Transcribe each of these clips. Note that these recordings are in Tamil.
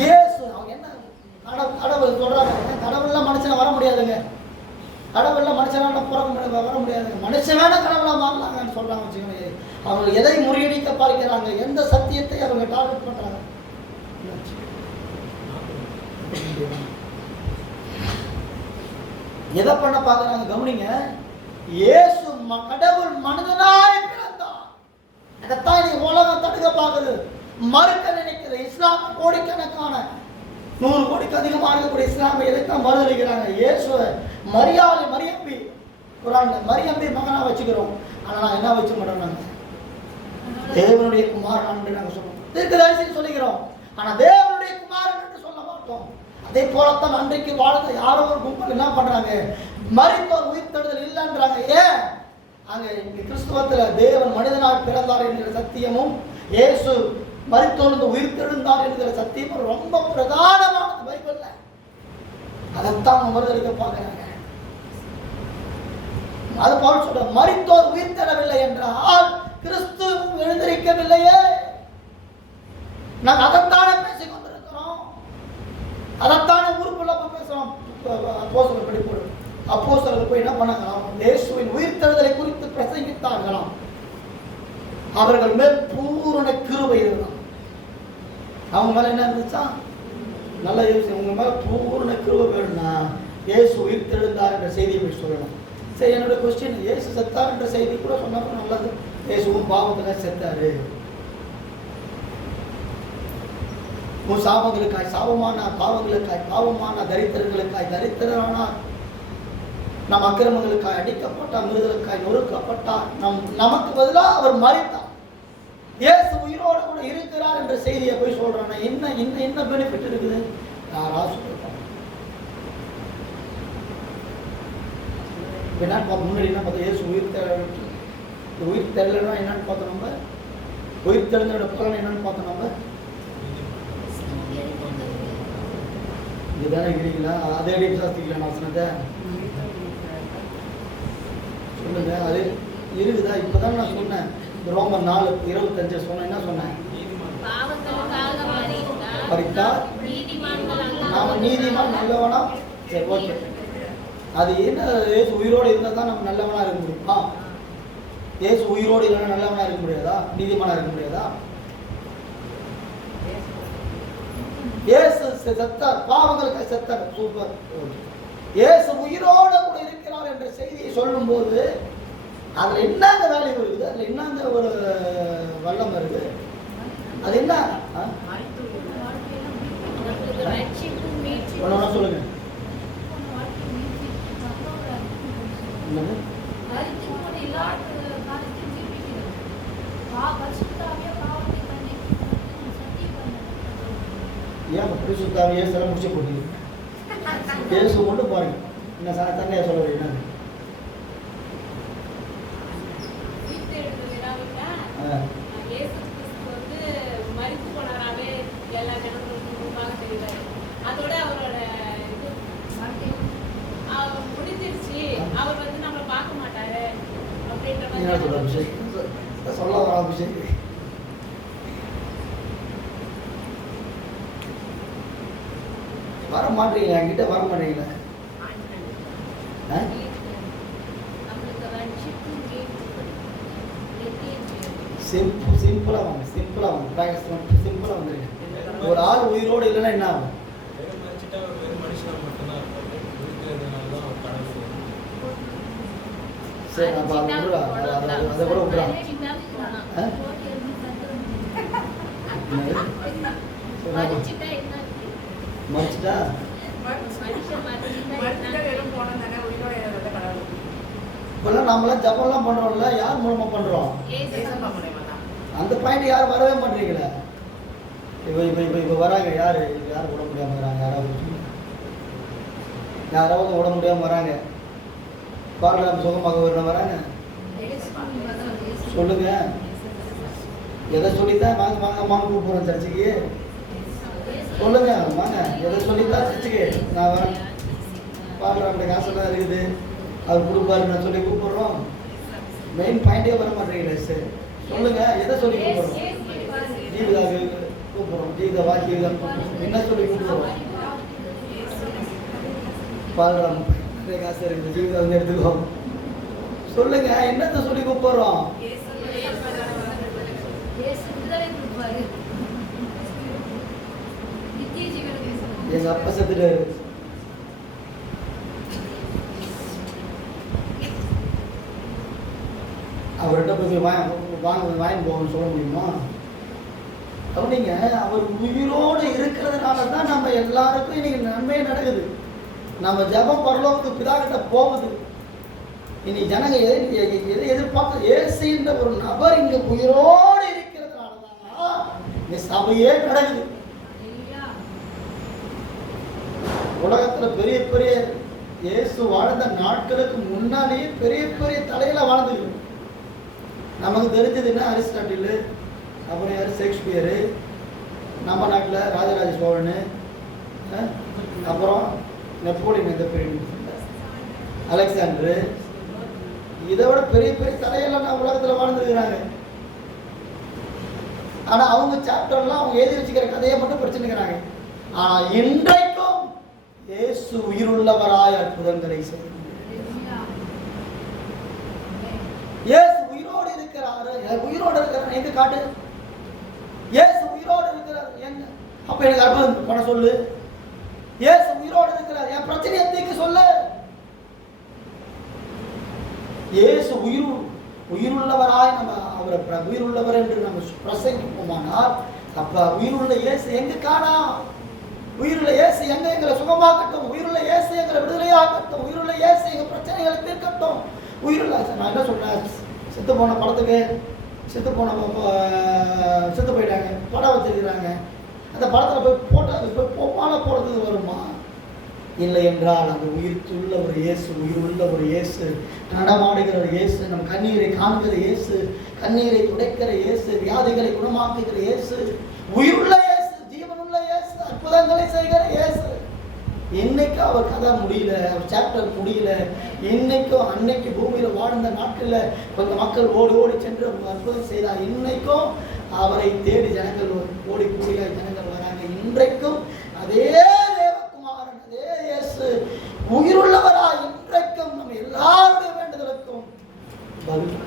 இயேசு அவங்க என்ன கடவுள் சொல்றாங்க, கடவுள்லாம் மனுஷனை வர முடியாதுங்க, கடவுள்லாம் மனுஷனால வர முடியாதுங்க, மனுஷன் வேணா கடவுளா மாறலாங்கன்னு சொல்றாங்க வச்சுக்கோங்க. அவங்க எதை முறியடிக்க பார்க்கிறாங்க, எந்த சத்தியத்தை அவங்க டார்கெட் பண்றாங்க? எதை பண்ண பார்க்கறாங்க கவனிங்க. இயேசு கடவுள் மனிதனாய் பிறந்தான். அதைத்தான் நீ உலகம் தடுக்க பார்க்குது, மறுக்க நினைக்கிற இஸ்லாம். கோடிக்கணக்கான 100 கோடிக்கு அதிகமாக இருக்கக்கூடிய இஸ்லாமை எதைத்தான் மறுதளிக்கிறாங்க. இயேசுவை மரியம்பி குரான்ல மரியம்பி மகனா வச்சுக்கிறோம். ஆனால் நாங்கள் என்ன வச்சு மாட்டோம், நாங்கள் தேவனுடைய குமாரன் என்று நாங்கள் சொல்லுவோம், தீர்க்கதரிசின்னு சொல்லிக்கிறோம். ஆனால் தேவனுடைய குமாரன் என்று சொல்ல மாட்டோம். அதே போலத்தான் அன்றைக்கு வாழ்ந்த யாரோ ஒரு கும்பல் என்ன பண்றாங்க, மரித்தோர் உயிர்த்தெழுதல் இல்லைன்றாங்க. ஏன்? அங்க கிறிஸ்துவத்தில் தேவன் மனிதனாக பிறந்தார் என்கிற சத்தியமும் இயேசு மரித்தோர்ந்து உயிர்த்தெழுந்தார் என்கிற சத்தியமும் ரொம்ப பிரதானமானது பைபிள்ல. அதைத்தான் மறுதளிக்க பார்க்கிறாங்க. அது பவுல் சொல்ற, மரித்தோர் உயிர்த்தெழவில்லை என்றால் கிறிஸ்து எழுந்திருக்கவில்லையே. நாங்கள் அதைத்தானே பேசிக் கொண்டிருக்கிறோம், அதைத்தானே ஊருக்குள்ள பேசுறோம். அப்போஸ்தலர் படிப்போடு அப்போஸ்தலர் போய் என்ன பண்ணாங்களாம், இயேசுவின் உயிர்த்தெழுதலை குறித்து பிரசங்கித்தார்களாம். அவர்கள் மேல் பூரண கிருபை இருந்தான். அவங்க மேல என்ன இருந்துச்சா? நல்ல யோசி, உங்க மேல பூரண கிருபை வேணும்னா இயேசு உயிர்த்தெழுந்தார் என்ற செய்தியை போய் சொல்லணும். சரி, என்னோட கொஸ்டின், இயேசு செத்தார் என்ற செய்தி கூட சொன்னா நல்லது. இயேசுவும் பாவத்துக்காக செத்தாரு, உன் சாபங்களுக்காய் சாபமான, பாவங்களுக்காய் பாவமான, தரித்திரங்களுக்காய் தரித்திரனானார், நம் அக்கிரமங்களுக்காய் அடிக்கப்பட்டார், மிருதலுக்காய் நொறுக்கப்பட்டார், நமக்கு பதிலாக அவர் மரித்தார், இயேசு உயிரோடு கூட இருக்கிறார் என்ற செய்தியை போய் சொல்றாங்க. என்ன பெனிஃபிட் இருக்குது? யாரா சொல்றாங்க? என்னன்னு பார்த்து முன்னாடி என்ன பார்த்தோம், இயேசு உயிர் தெரியலன்னா என்னன்னு பார்த்தோம், நம்ம உயிர் தெளிந்தோட பலன் என்னன்னு பார்த்தோம். நம்ம இதுதானே இருக்கிறீங்களா? அதே அடி சாஸ்திக்கலாம் வசனத்தை சொல்லுங்க. அது இருக்குதா? இப்பதான் நான் சொன்னேன், ரோமர் 4:25 சொன்னேன். என்ன சொன்னேன்? நாம நீதிமான் நல்லவனா? சரி, ஓகே. அது என்ன? இயேசு உயிரோடு இருந்தால் தான் நம்ம நல்லவனா இருக்க முடியும். இயேசு உயிரோடு இல்லைன்னா நல்லவனா இருக்க முடியாதா? நீதிமானா இருக்க முடியாதா? இயேசு செத்தார், பாவங்களுக்கு செத்தார், சூப்பர். இயேசு உயிரோடு கூட இருக்கிறார் என்ற செய்தியை சொல்லும் போது அதுல என்னங்க வேல்யூ இருக்குது, அதுல என்னங்க ஒரு வல்லம் இருக்குது? அது என்ன? சொல்லுங்க. ஏன் பரிசுத்தாவியே சில முடிச்சு போட்டீங்க? இயேசு மட்டும் பாருங்க, என்ன தன்னையா சொல்ல வரீங்க? அதோட அவரோட முடிஞ்சிருச்சு, அவர் வந்து நம்மளை பார்க்க மாட்டாரு அப்படின்ற மாதிரி சொல்ல வர அபிஷேக். வர மாட்டீங்களா? என்கிட்ட வர மாட்டீங்களா? சிம்பிளா வாங்க, சிம்பிளா வந்துருங்க. ஒரு ஆள் உயிரோடு இல்லைன்னா என்ன ஆகும்? சரி, அப்ப அதை கூட விடுறாங்க. மறிச்சிட்டா இப்பெல்லாம் நம்மளாம் ஜபம்லாம் பண்றோம்ல, யார் மூலமா பண்றோம்? அந்த பாயிண்ட் யாரும் வரவே மாட்டீங்களே. இப்போ வராங்க, யாரு விட முடியாம வராங்க? யாராவது விட முடியாம வராங்க, பார்க்கலாம் சுகமாக வராங்க. சொல்லுங்க, எதை சொல்லித்தான் வாங்க கூப்பிடுறோம் சர்ச்சுக்கு? சொல்லுங்க, வாங்க, எதை சொல்லித்தான் சர்ச்சுக்கு நான் வரேன், பார்க்கலாம் காசு தான் இருக்குது, அவர் கொடுப்பாரு நான் சொல்லி கூப்பிடுறோம். மெயின் பாயிண்டே வர மாட்டேங்கிறேன். சரி சொல்லுங்க, எதை சொல்லி கூப்பிடுறோம்? ஜீவிதாவுக்கு கூப்பிடுறோம்? ஜீவிதவா ஜீவிதம் என்ன சொல்லி கூப்பிடுறோம்? பால்ராம் நிறைய காசு இருக்குது, ஜீவிதம் வந்து எடுத்துக்கோ. சொல்லுங்க, என்னத்தை சொல்லி கூப்பிடுறோம்? எங்க அப்பா செத்துட்டாரு. அவர்கிட்ட போய் வாங்கி போகணும்னு சொல்ல முடியுமா? அப்படிங்க, அவர் உயிரோடு இருக்கிறதுனால தான் நம்ம எல்லாருக்கும் இன்னைக்கு நன்மை நடக்குது. நம்ம ஜெபம் பரலோகத்துக்கு பிதா கிட்ட போகுது. இனி ஜனங்க எதை எதிர்பார்க்க? இயேசுன்ற ஒரு நபர் இங்க உயிரோடு இருக்கிறதுனால தான் இந்த சபையே நடக்குது. உலகத்துல பெரிய பெரிய இயேசு வாழ்ந்த நாட்களுக்கு முன்னாலேயே பெரிய பெரிய தலையில வாழ்ந்துருக்கு. நமக்கு தெரிஞ்சதுன்னா அரிஸ்டாட்டில், அப்புறம் யார் ஷேக்ஸ்பியரு, நம்ம நாட்டில் ராஜராஜ சோழன், அப்புறம் நெப்போலியன் இந்த பெரிய அலெக்சாண்டரு, இதை விட பெரிய பெரிய தலையெல்லாம் நான் உலகத்தில் வாழ்ந்துருக்கிறாங்க. ஆனால் அவங்க சாப்டர்லாம் அவங்க எழுதி வச்சுக்கிற கதையை மட்டும் படிச்சுருக்கிறாங்க. ஆனால் இன்றைக்கும் இயேசு உயிருள்ளவராய் அற்புதங்களை செய்கிறார். இயேசு உயிரோடு இருக்கிறாரு. உயிரோடு இருக்கிறார் எங்க காட்டு? இயேசு உயிரோடு இருக்கிறார் என்ன? அப்ப எனக்கு அற்புதம் பண்ண சொல்லு. இயேசு உயிரோடு இருக்கிறார், என் பிரச்சனையை தீர்க்க சொல்லு. இயேசு உயிருள்ளவராய் நம்ம அவரை உயிருள்ளவர் என்று நம்ம பிரசங்கிப்போமானால், அப்ப உயிருள்ள இயேசு எங்க காணா? உயிருள்ள இயேசு எங்க எங்களை சுகமாக்கட்டும், உயிருள்ள இயேசு எங்களை விடுதலையாக்கட்டும், உயிருள்ள இயேசு எங்க பிரச்சனைகளை தீர்க்கட்டும். உயிருள்ள நான் என்ன சொன்னேன்? செத்து போன படத்துக்கு செத்து போயிட்டாங்க, படம் வச்சிருக்கிறாங்க. அந்த படத்தில் போய் போட்டால் போய் மாலை போடுறதுக்கு வருமா? இல்லை என்றால் அந்த உயிர்த்துள்ள ஒரு இயேசு, உயிர் உள்ள ஒரு இயேசு, நடமாடுகிற ஒரு இயேசு, நம் கண்ணீரை காண்கிற இயேசு, கண்ணீரை துடைக்கிற இயேசு, வியாதிகளை குணமாக்குகிற இயேசு, உயிருள்ள இயேசு, ஜீவனுள்ள இயேசு, அற்புதங்களை செய்கிற இயேசு. இன்னைக்கு அவர் கதை முடியல, அவர் சாப்டர் முடியல. இன்னைக்கும் அன்னைக்கு பூமியில் வாழ்ந்த நாட்களில் கொஞ்சம் மக்கள் ஓடி ஓடி சென்று அற்புதம் செய்தார். இன்னைக்கும் அவரை தேடி ஜனங்கள் ஓடி கூடிய ஜனங்கள் வராங்க. இன்றைக்கும் அதே தேவகுமாரன், அதே இயேசு உயிருள்ளவரா இன்றைக்கும் நம்ம எல்லாருடைய வேண்டுதலுக்கும் பதில்.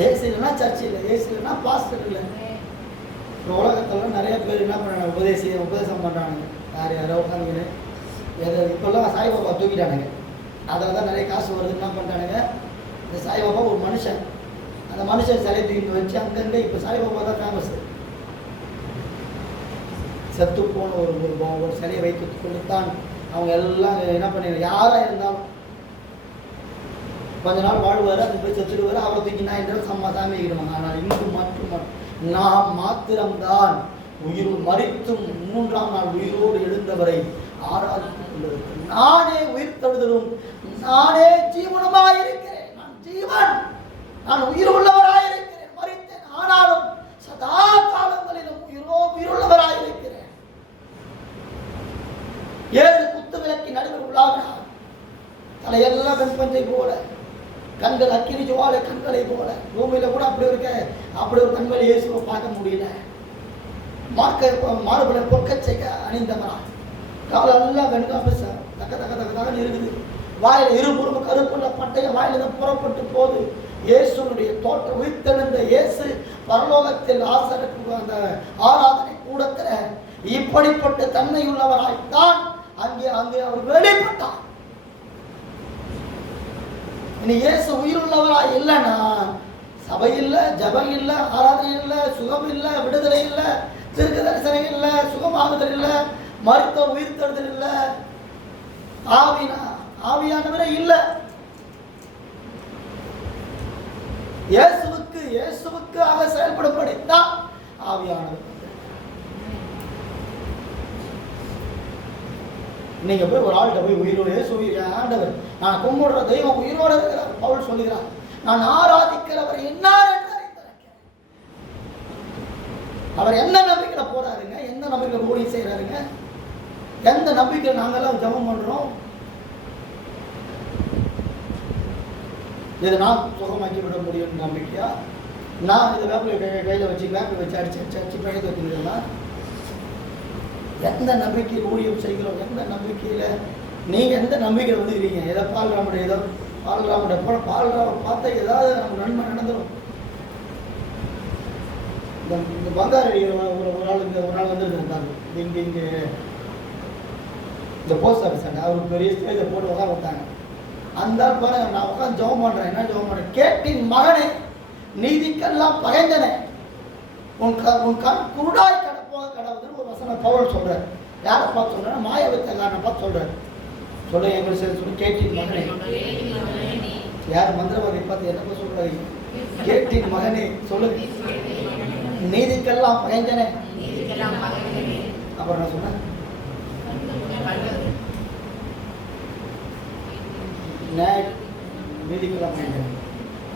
இயேசு இல்லைன்னா சர்ச் இல்லை, இயேசு இல்லைன்னா பாஸ்டர் இல்லை. உலகத்தில் நிறைய பேர் என்ன பண்ணுறாங்க? உபதேசம் பண்ணுறாங்க. யாரோ உட்காந்துக்கின்னு இப்போல்லாம் சாய்பாபா தூக்கிட்டானுங்க. அதில் தான் நிறைய காசு வருது. என்ன பண்ணுறானுங்க? இந்த சாய்பாபா ஒரு மனுஷன், அந்த மனுஷன் சிலையை தூக்கிட்டு வச்சு அங்கங்கே இப்போ சாய்பாபா தான் ஃபேமஸ். செத்து போன ஒரு சிலையை வைத்து கொடுத்தான். அவங்க எல்லாம் என்ன பண்ணிடுறாங்க? யாராக இருந்தாலும் கொஞ்ச நாள் வாழ்வார், அது போய் செத்துடுவார், அவரை தூக்கி நான் என்ற சாமி வைக்கிடுவாங்க. ஆனால் இங்கு மற்றும் நாம் மாத்திரம்தான் உயிர் மறித்தும் 3ஆம் நாள் உயிரோடு எழுந்தவரை ஆராதித்துக் கொண்டிருக்கிறேன். நானே உயிர் தழுதலும் நானே ஜீவனமாயிருக்கிறேன். நான் ஜீவன், நான் உயிர் உள்ளவராயிருக்கிறேன். மறித்தேன், ஆனாலும் சதா காலங்களிலும் உயிருள்ளவராயிருக்கிறேன். 7 குத்து விளக்கின் நடுவில் உள்ளாகிறார். தலையெல்லாம் வெண்பஞ்சை போல, கண்கள் அக்கினி ஜுவாலை கண்களை போல. பூமியில கூட அப்படி இருக்க, அப்படி ஒரு கண்களை இயேசுவை பார்க்க முடியல. மாறுபட பொற்கச்சைக்க அணிந்தவரா, காலெல்லாம் வெண்காம்பு தக்க தக்க தக்கதாக இருக்குது. வாயில இருபுறமும் கருப்புள்ள பட்டைய வாயில தான் புறப்பட்டு போகுது. இயேசுனுடைய தோற்றம் உயிர்த்தெழுந்த இயேசு பரலோகத்தில் அந்த ஆராதனை கூடத்துல இப்படிப்பட்ட தன்மையுள்ளவராய்த்தான் அங்கே அவர் வெளிப்பட்டார். இனி இயேசு உயிருள்ளவராய் இல்லைன்னா சபை இல்லை, ஜபம் இல்லை, ஆராதனை இல்லை, சுகம் இல்லை, விடுதலை இல்லை, தீர்க்க தரிசனம் இல்லை, சுகமாகுதல் இல்லை, மருத்துவ உயிர்த்தெழுதல் இல்லை, ஆவியானவரே இல்லை. இயேசுவுக்காக செயல்படப்படித்தான் ஆவியானவர். நீங்க போய் ஒரு ஆள்கிட்ட போய் உயிரோடு இயேசு ஆண்டவர், நான் கும்பிடுற தெய்வம் உயிரோடு இருக்கிறார் பவுல் சொல்லுகிறார். நான் ஆராதிக்கிறவர் என்ன என்று அறிந்திருக்கிறேன். அவர் எந்த நம்பிக்கையில போறாருங்க, எந்த நம்பிக்கையில ஊழியம் செய்யறாருங்க, எந்த நம்பிக்கையில் நாங்கெல்லாம் ஜெபம் பண்றோம்? இதை நான் சுகமாக்கி விட முடியும் நம்பிக்கையா? நான் இதை கையில் வச்சு வேப்பில் வச்சு அடிச்சு பழைய வைக்கிறீங்கன்னா எந்த நம்பிக்கையில் ஊழியம் செய்கிறோம், எந்த நம்பிக்கையில் நீங்கள் எந்த நம்பிக்கையில் வந்துக்கிறீங்க? ஏதோ பால்ராமுடைய ஏதோ பால்ராமுடைய போல பால்ராம பார்த்தா ஏதாவது நம்ம நன்மை நடந்துடும். இந்த பங்காரு ஒரு நாள் வந்துருந்தாங்க இங்கே இந்த போஸ்ட் ஆஃபீஸ் அவருக்கு பெரிய ஸ்டேஜை போட்டு உட்கார விட்டாங்க. அந்த பாருங்க, நான் உட்காந்து ஜெபம் பண்ணுறேன். என்ன ஜெபம் பண்ணுறேன்? கேட்டின் மகனே, நீதிக்கெல்லாம் பகைந்தனே, உன் கண் குருடாய் கடவுதுன்னு ஒரு வசனம் பவுல் சொல்கிறார். யாரை பார்த்து சொல்கிறேன்னா மாயவித்தக்காரனை பார்த்து சொல்கிறார். சொல்ல எங்களுக்கு சரி சொல்லி கேட்டின் மகனே. யார் மந்திரவாதி பார்த்து என்னப்பா சொல்கிறாரு? கேட்டின் மகனே சொல்லுங்க. நீதிக்கெல்லாம் பகைந்தனே. அப்புறம் நான் சொன்னேன் நீதிக்கெல்லாம் பகைந்தனே,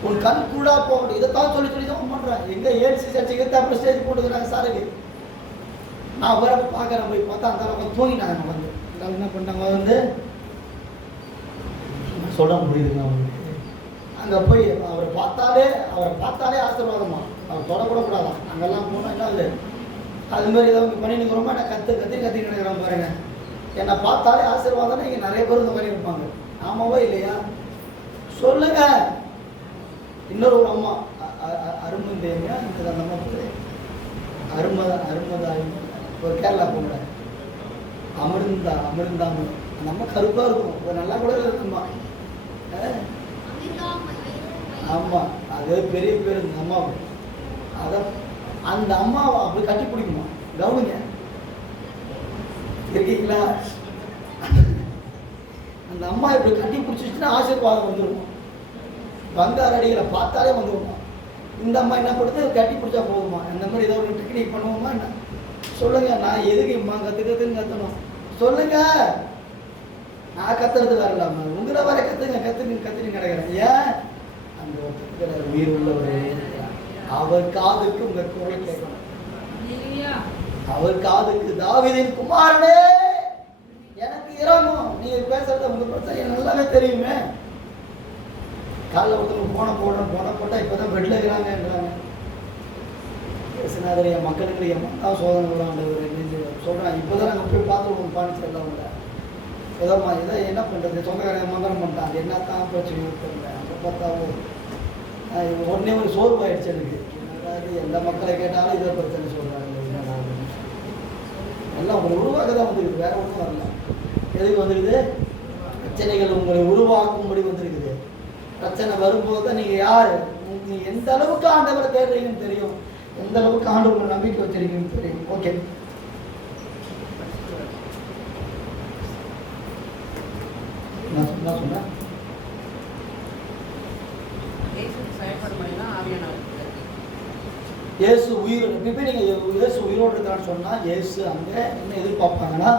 உன் கண் கூடா போகணும். இதைத்தான் சொல்லி தான் பண்ணுறேன். எங்கே ஏசி சர்ச்சைக்கு அப்புறம் ஸ்டேஜ் போட்டுக்கிறாங்க சாருக்கு. நான் வர பார்க்குறேன், போய் பார்த்தா அந்த அளவுக்கு தூங்கிட்டாங்க. நம்ம வந்து என்ன பண்ணிட்டாங்க வந்து சொல்ல முடியுதுங்க அவங்களுக்கு. அங்கே போய் அவரை பார்த்தாலே ஆசீர்வாதமா, அவர் தொடக்கூடாதான். அங்கெல்லாம் போனால் என்ன ஆகுது? அதுமாரி ஏதாவது பண்ணிட்டு ரொம்ப நான் கத்தி நினைக்கிறேன் பாருங்க. என்னை பார்த்தாலே ஆசீர்வாதம். இங்கே நிறைய பேர் இந்த மாதிரி இருப்பாங்க. ஆமாவா இல்லையா சொல்லுங்க. இன்னொரு ஒரு அம்மா அருமந்தேவியா இந்த அந்த அம்மா பேர் அருமதாய் ஒரு கேரளா போங்க அமிர்ந்தாம அந்த அம்மா கருப்பாக இருக்கும். ஒரு நல்லா கூட இருக்குமா? ஆமாம், அது பெரிய பேர் இந்த அம்மாவை. அதை அந்த அம்மாவை அப்படி கட்டி பிடிக்குமா? கவனிங்க, இருக்கீங்களா? அந்த அம்மா இப்படி கட்டி பிடிச்சிச்சுன்னா ஆசீர்வாதம் வந்துடும். பங்கார அடிகளை பார்த்தாலே வந்துடுமா? இந்த அம்மா என்ன பண்ணுறது? கட்டி பிடிச்சா போகுமா? இந்த மாதிரி ஏதோ ஒரு டெக்னிக் பண்ணுவோமா என்ன? சொல்லுங்க. நான் எதுக்கு இம்மா கற்றுக்கிறதுன்னு கற்றணும் சொல்லுங்க. நான் கத்துறது வரலாமா? உங்களை வர கத்துன்னு கிடக்கிறேன். ஏன்? அந்த ஒருத்தர் உயிர் உள்ளவர், அவர் காதுக்கு உங்க குரல் கேட்கணும். அவர் காதுக்கு தாவீதின் குமாரனே எனக்கு இறங்கும். நீங்க பேசுறது உங்க பிரச்சனை நல்லாவே தெரியுமே. காலைல ஒருத்தவங்க போன போட்டா இப்பதான் பெட்ல இருக்கிறாங்கன்றாங்க. பேசினாதிரி என் மக்களுக்கு என் தான் சோதனை விடாண்டவர் சொல்றேன். இப்போதான் நாங்கள் போய் பார்த்துருவோம் பாண்டிச்சேரியில் உள்ள ஏதோம்மா இதை என்ன பண்ணுறது? சொந்தக்காரங்க மந்திரம் பண்ணிட்டாங்க. என்ன தான் பிரச்சனை தெரியல. அங்கே பார்த்தாவோ உடனே ஒரு சோர்வாயிடுச்சு எனக்கு. அதாவது எந்த மக்களை கேட்டாலும் இதை பிரச்சனை சொல்கிறாங்க. எல்லாம் உங்களை உருவாக்க தான் வந்துருக்குது, வேற ஒன்றும் வரல. எதுக்கு வந்துருக்குது? பிரச்சனைகள் உங்களை உருவாக்கும்படி வந்திருக்குது. பிரச்சனை வரும்போது தான் நீங்கள் யார், நீங்கள் எந்த அளவுக்கு ஆண்டவரை தேடுறீங்கன்னு தெரியும், எந்த அளவுக்கு ஆண்டவரை நம்பிக்கை வச்சிருக்கீங்கன்னு தெரியும். ஓகே, நான் சொன்னேன் இயேசு உயிர். இப்போ நீங்கள் இயேசு உயிரோடு இருக்கான்னு சொன்னால் இயேசு அங்கே என்ன எதிர்பார்ப்பாங்கன்னா,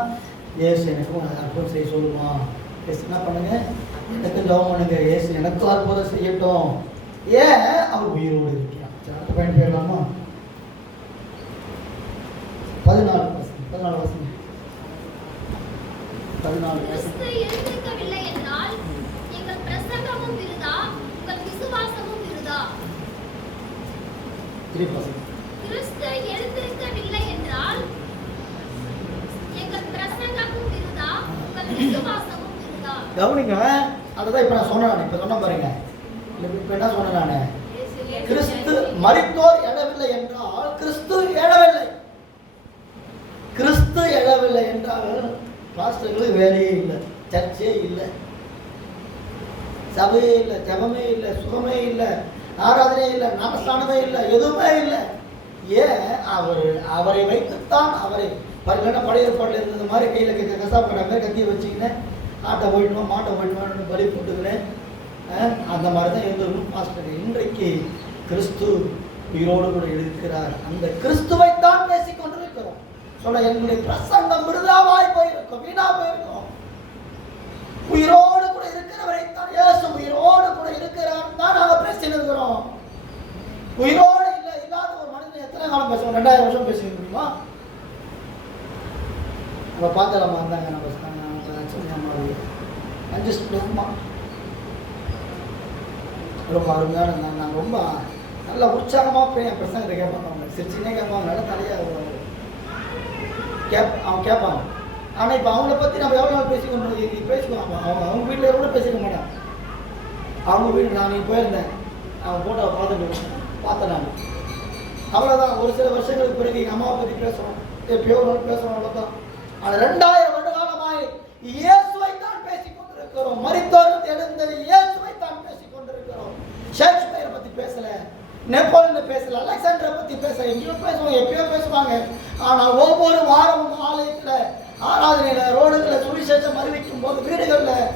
இயேசு எனக்கும் அற்புதம் செய்ய சொல்லுமா? இயேசு என்ன பண்ணுங்க, எனக்கும் ஜெபம் பண்ணுங்க, இயேசு எனக்கும் அற்புதம் செய்யட்டும். ஏன்? அவர் உயிரோடு இருக்கான். அடுத்த பாயிண்ட் போயிடலாமா? 14 வருஷம் எழுந்திருக்கவில்லை என்றால் எங்கள் பிரசங்கமும் விருதா, உங்கள் விசுவாசமும் விருதா. கிறிஸ்து எழுந்திருக்கவில்லை என்றால் எங்கள் பிரசங்கமும் விருதா, உங்கள் விசுவாசமும் விருதா. கவனிங்க, அதுதான் இப்போ நான் சொன்னேன். இப்போ சொன்ன பாருங்க, இப்போ என்ன சொன்னேன் நான்? கிறிஸ்து மரித்தோர் எழவில்லை என்றால் கிறிஸ்து எழவில்லை. கிறிஸ்து எழவில்லை என்றால் பாஸ்டர்களுக்கு வேலையே இல்லை, சர்ச்சே இல்லை, சபையே இல்லை, ஜபமே இல்லை, சுகமே இல்லை, ஆராதனையே இல்லை, நாமஸ்தானமே இல்லை, எதுவுமே இல்லை. ஏன்? அவரை வைத்துத்தான் அவரை பழைய ஏற்பாட்டில் இருந்தது மாதிரி கையில் கசாப்பு கடாங்க கத்தியை வச்சுக்கினேன், ஆட்டை போயிடுவோம் மாட்டை போயிடுவோம் பலி போட்டுக்கிறேன். அந்த மாதிரி தான் இருந்தவர்களும் பாஸ்டர். இன்றைக்கு கிறிஸ்து உயிரோடு கூட இருக்கிறார். அந்த கிறிஸ்துவைத்தான் பேசிக்கொண்டிருக்கிறோம். சொல்ல என்னுடைய பிரசங்கம் விருதாவாய் போயிருக்கும், வீணா போயிருக்கும். உயிரோடு கூட இருக்கிறவரை தான், இயேசு உயிரோடு கூட இருக்கிறார் தான் நாங்கள் பேசிட்டு இருக்கிறோம். உயிரோடு இல்லாத ஒரு மனிதன் எத்தனை காலம் பேசுவோம்? 2000 வருஷம் பேசிக்க முடியுமா? நம்ம பார்க்கலாமா? இருந்தாங்க நம்ம அட்ஜஸ்ட் ரொம்ப அருமையான. நாங்கள் ரொம்ப நல்லா உற்சாகமாக போய் என் பிரசங்கத்தை கேட்பாங்க. அவங்க சிரிச்சுனே கேட்பாங்க, நல்லா தலையாக அவங்க கேட்பாங்க. ஆனால் இப்போ அவங்கள பற்றி நம்ம எவ்வளோ நாள் பேசிக்குவாங்க. அவங்க வீட்டில் கூட பேசிக்க மாட்டாங்க. அவங்க வீடு நான் நீ போயிருந்தேன், அவங்க ஃபோட்டோவை பார்த்தேன் நான். அவ்வளோதான். ஒரு சில வருஷங்களுக்கு பிறகு எங்கள் அம்மாவை பற்றி பேசுகிறோம், எப்பயோ ஒரு நாள் பேசுகிறோம், அவ்வளோதான். ஆனால் 2000 வருட காலமாய் இயேசுவை தான் பேசிக் கொண்டிருக்கிறோம். மரித்தோர் எழுந்த இயேசுவை தான் பேசிக் கொண்டிருக்கிறோம். ஷேக்ஸ்பியரை பற்றி பேசல, நெப்போலியனை பேசல, அலெக்சாண்டரை பற்றி பேசல. எங்கேயோ பேசுவாங்க, எப்பயோ பேசுவாங்க. ஆனால் ஒவ்வொரு வாரமும் ஆலயத்தில் ஆராதனையில் ரோடுகளில் சுவிசேஷம் அறிவிக்கும் போது வீடுகளில்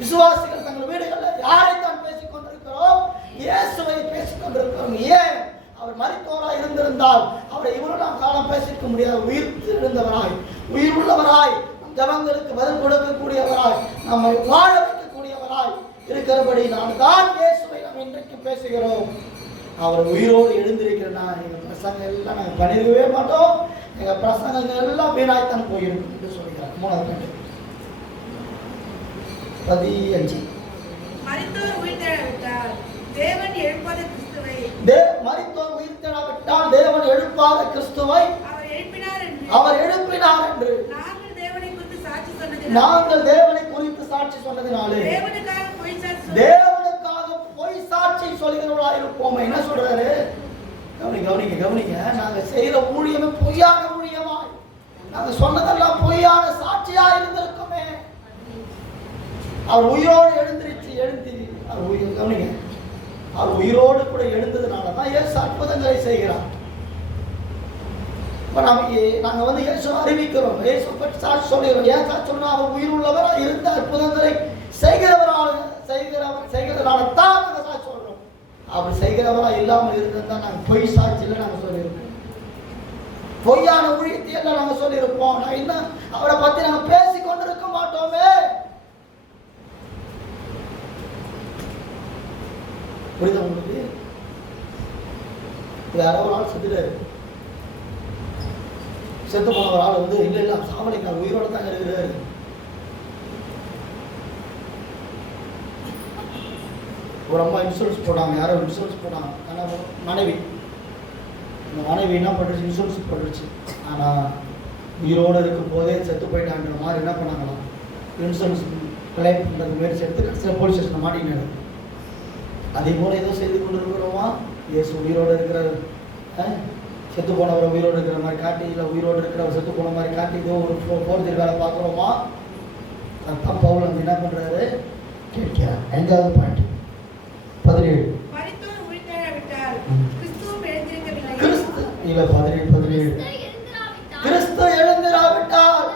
விசுவாசிகள் தங்கள் வீடுகளில் யாரைத்தான் பேசிக் கொண்டிருக்கிறோம்? இயேசுவை பேசிக் கொண்டிருக்கிறோம். ஏன்? அவர் மரித்தோராய் இருந்திருந்தால் அவரை இவ்வளவு நாள் காலம் பேசிக்க முடியாது. உயிர் இருந்தவராய், உயிர் உள்ளவராய், ஜபங்களுக்கு பதில் கொடுக்கக்கூடியவராய், நம்மை வாழ வைக்கக்கூடியவராய் இருக்கிறபடி நான் தான் இயேசுவை நாம் இன்றைக்கு பேசுகிறோம். அவர் உயிரோடு எழுந்திருக்கிறனா எங்கள் பிரசங்கம் எல்லாம் நாங்கள் பண்ணிருக்கவே மாட்டோம். எங்கள் பிரசங்கங்கள் எல்லாம் வீணாய்த்தான் போயிருக்கும் என்று சொல்கிறார். 3வது 15. மரித்தோர் உயிர்த்தெழாவிட்டால் தேவன் எழுப்பாத கிறிஸ்துவை மரித்தோர் உயிர்த்தெழாவிட்டால் தேவன் எழுப்பாத கிறிஸ்துவை அவர் எழுப்பினார் என்று நாங்கள் தேவனை குறித்து சாட்சி சொன்னதினாலே தேவனுக்காக பொய் சாட்சி சொல்கிறவர்களாக இருப்போம். என்ன சொல்றாரு? கவனிங்க. நாங்க செய்யற ஊழியமே பொய்யான ஊழியமாய், நாங்க சொன்னதெல்லாம் பொய்யான சாட்சியா இருந்திருக்குமே. அவர் உயிரோடு எழுந்தி கவனிங்க, அவர் உயிரோடு கூட எழுந்ததுனாலதான் இயேசு அற்புதங்களை செய்கிறார். இப்ப நாங்க இயேசு அறிவிக்கிறோம், இயேசு பற்றி சாட்சி சொல்கிறோம். ஏன் சாட்சி சொன்னா அவர் உயிர் உள்ளவராக இருந்த அற்புதங்களை செய்கிறதுனால தான் நாங்க சாட்சி சொல்றோம். அவர் செய்கிறவரா இல்லாமல் இருந்ததுதான் நாங்க பொய் சாட்சியில நாங்க சொல்லியிருக்கோம். பொய்யான ஊழியத்தை எல்லாம் நாங்க சொல்லியிருப்போம். நான் இன்னும் அவரை பத்தி நாங்க பேசிக் கொண்டிருக்க மாட்டோமே. புரியுதா உங்களுக்கு? யாரோ ஒரு ஆள் செத்து போன ஒரு ஆள் இல்ல சாவலிங்க உயிரோட தாங்க இருக்கிறாரு. ஒரு அம்மா இன்சூரன்ஸ் போட்டாங்க, யாரோ இன்சூரன்ஸ் போட்டாங்க. ஆனால் மனைவி என்ன பண்ணுச்சு? இன்சூரன்ஸ் போட்டுருச்சு. ஆனால் உயிரோடு இருக்கும் போதே செத்து போயிட்டான்ற மாதிரி என்ன பண்ணாங்களாம், இன்சூரன்ஸ் கிளைம் பண்ணுறது முயற்சி எடுத்து கடைசியில் போலீஸ் ஸ்டேஷனை மாட்டினாரு. அதே போல ஏதோ செய்து கொண்டு இருக்கிறோமா? இயேசு உயிரோடு இருக்கிற செத்து போனவரை உயிரோடு இருக்கிற மாதிரி காட்டி, இல்லை உயிரோடு இருக்கிறவர் செத்து போன மாதிரி காட்டி ஏதோ ஒரு போர்த்தி வேலை பார்க்குறோமா? அதுதான் பவுல் என்ன பண்ணுறாரு கேட்கிறார். 5வது பாயிண்ட் 17. கிறிஸ்து இல்ல 17 கிறிஸ்து எழுந்திராவிட்டால்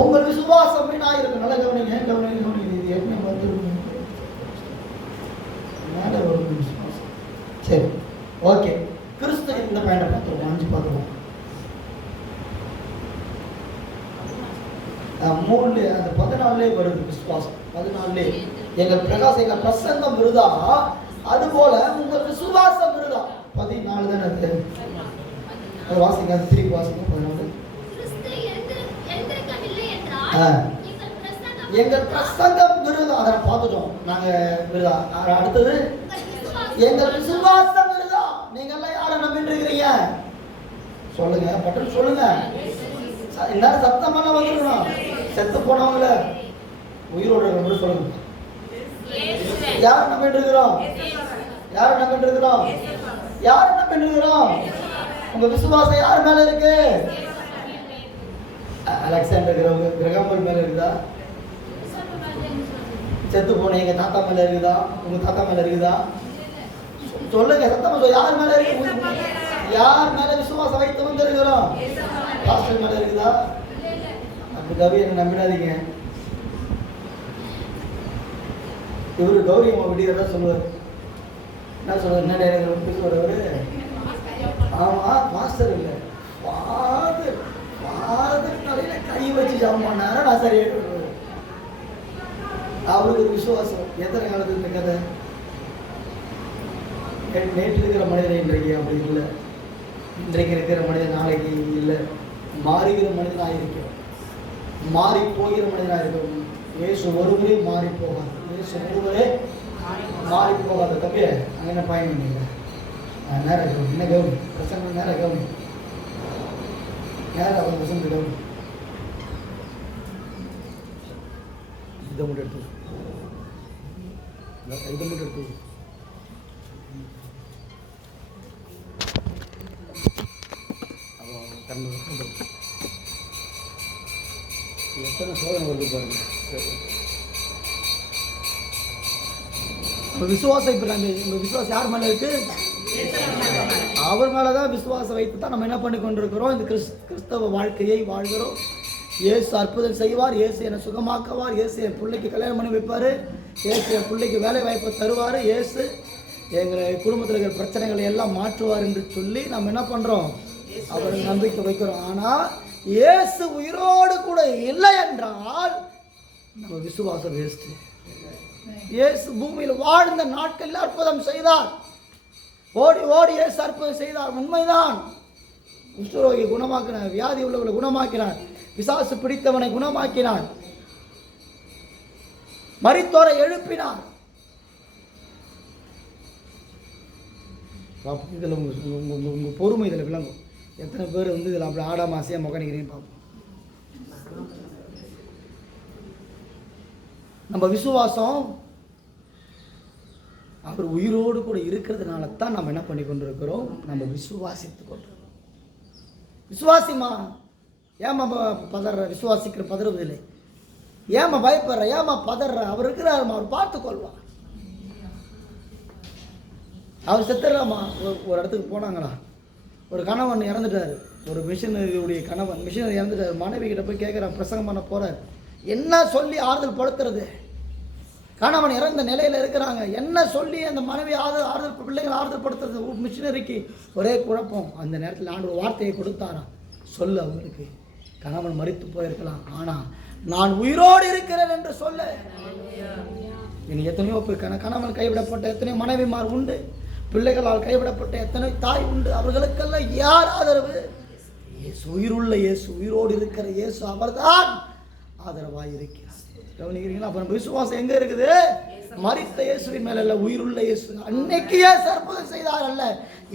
உங்கள் விசுவாசம் வீணாயிருக்கும். நல்ல கவனிங்க. இது என்ன மேல ஒரு விசுவாசம். சரி, ஓகே. கிறிஸ்து இந்த பாயிண்ட பார்த்துருவோம். 5 பார்த்துருவோம். 3 அந்த 14 வருது விசுவாசம். 14 எங்கள் பிரசங்கம் விருதா, அது போல உங்கள் விசுவாசம் விருதா. 14 தானே அது. வாசிங்க, அது திருப்பி வாசிங்க. 14 எங்கள் பிரசங்கம் விருதா. அதை பார்த்துட்டோம் நாங்க விருதா. அடுத்தது எங்கள் விசுவாசம் விருதா. நீங்க எல்லாம் யாரை நம்பிட்டு சொல்லுங்க, பட்டன் சொல்லுங்க. எல்லாரும் சத்தமெல்லாம் வந்துருக்கணும். செத்து போனவங்கள உயிரோடு இருக்கிற சொல்லுங்க. யாரை நம்பிட்டு இருக்கிறோம்? உங்க விசுவாசம் யார் மேல இருக்கு? அலெக்சாண்டர் கிரகாம்பல் மேல இருக்குதா? செத்து போன எங்க தாத்தா மேல இருக்குதா? உங்க தாத்தா மேல இருக்குதா? சொல்லுங்க, சத்தமா சொல்லுங்க. யார் மேல இருக்கு? யார் மேல விசுவாசம் வைத்து வந்திருக்கிறோம்? பாஸ்டர் மேல இருக்குதா? அப்படி கவி என்ன நம்பிடாதீங்க. இவரு கௌரி அம்மா விடியதான் சொல்லுவார். என்ன சொல்றாரு? என்ன நேரம் பேசுவார் அவரு? ஆமா, மாஸ்டர் இல்லை, தலையில கை வச்சு ஜாம் பண்ணாரு. நான் சரியா அவருக்கு ஒரு விசுவாசம். எத்தனை காலத்துக்கு இந்த கதை? நேற்று இருக்கிற மனிதன் இன்றைக்கு அப்படி இல்லை. இன்றைக்கு இருக்கிற மனிதன் நாளைக்கு இல்லை. மாறுகிற மனிதனாக இருக்கிறோம், மாறி போகிற மனிதனாக இருக்கிறோம். இயேசு ஒருவரே மாறி போகாது. இயேசு ஒருவரே மாறி போகாத தம்பி அங்கே என்ன பாயிண்ட் பண்ணீங்க நேரம் கவனி என்ன கவனி பிரச்சனை நேரம் கவனி நேரம் அவங்க வசந்த கவனி இதை மட்டும் எடுத்து இதை மட்டும் எடுத்து எத்தனை சோதனை வருது பாருங்க. இப்போ விசுவாசம் இப்போ நம்ம விசுவாசம் யார் மேலே இருக்கு? அவர் மேலே தான் விசுவாசம் வைத்து தான் நம்ம என்ன பண்ணி கொண்டிருக்கிறோம். இந்த கிறிஸ்தவ வாழ்க்கையை வாழ்கிறோம். இயேசு அற்புதம் செய்வார், இயேசு என்னை சுகமாக்குவார், இயேசு என் பிள்ளைக்கு கல்யாணம் பண்ணி வைப்பார், இயேசு என் பிள்ளைக்கு வேலை வாய்ப்பை தருவார், இயேசு எங்களை குடும்பத்தில் இருக்கிற பிரச்சனைகளை எல்லாம் மாற்றுவார் என்று சொல்லி நம்ம என்ன பண்ணுறோம், அவருக்கு நம்பிக்கை வைக்கிறோம். ஆனால் இயேசு உயிரோடு கூட இல்லை என்றால் நம்ம விசுவாசம் வேஸ்ட். இயேசு பூமியில் வாழ்ந்த நாட்களில் அற்புதம் செய்தார், ஓடி ஓடி இயேசு அற்புதம் செய்தார், உண்மைதான். குஷ்டரோகியை குணமாக்கினார், வியாதி உள்ளவர்களை குணமாக்கினார், பிசாசு பிடித்தவனை குணமாக்கினார், மரித்தோரை எழுப்பினார். இதில் உங்கள் பொறுமை இதில் விளங்கும். எத்தனை பேர் இதில் அப்படி ஆடாமாசையாக முகனிக்கிறீங்கன்னு பார்ப்போம். நம்ம விசுவாசம் அவர் உயிரோடு கூட இருக்கிறதுனால தான் நம்ம என்ன பண்ணி கொண்டிருக்கிறோம், நம்ம விசுவாசித்து கொண்டிருக்கிறோம். விசுவாசிமா ஏமா பதற, விசுவாசிக்கிற பதறுவதில்லை. ஏமா பயப்படுற, ஏமா பதற, அவர் இருக்கிறாருமா, அவர் பார்த்துக்கொள்வார். அவர் செத்துறாமா. ஒரு இடத்துக்கு போனாங்களா, ஒரு கணவன் இறந்துட்டார், ஒரு மிஷினரியுடைய கணவன் மிஷினரி இறந்துட்டார். மனைவி கிட்ட போய் கேட்குறான், பிரசங்கம் பண்ண போகிறார், என்ன சொல்லி ஆறுதல் படுத்துறது? கணவன் இறந்த நிலையில் இருக்கிறாங்க, என்ன சொல்லி அந்த மனைவி ஆறுதல் பிள்ளைகள் ஆறுதல் படுத்துறது? மிஷினரிக்கு ஒரே குழப்பம். அந்த நேரத்தில் ஆண்டு வார்த்தையை கொடுத்தாராம், சொல்லு அவங்களுக்கு, கணவன் மரித்து போயிருக்கலாம், ஆனால் நான் உயிரோடு இருக்கிறேன் என்று சொல்ல. இனி எத்தனையோ கணவன் கைவிடப்பட்ட எத்தனையோ மனைவிமார் உண்டு, பிள்ளைகளால் கைவிடப்பட்ட எத்தனை தாய் உண்டு. அவர்களுக்கெல்லாம் யார் ஆதரவு? இயேசு, உயிருள்ள இயேசு, உயிரோடு இருக்கிற இயேசு, அவர்தான் ஆதரவாக இருக்கிறார். கவனிக்கிறீங்களா? அப்ப நம்ம விசுவாசம் எங்க இருக்குது? மரித்த இயேசுவின் மேல அல்ல, உயிருள்ள இயேசு. அன்னைக்கு இயேசு அற்புதம் செய்தார் அல்ல,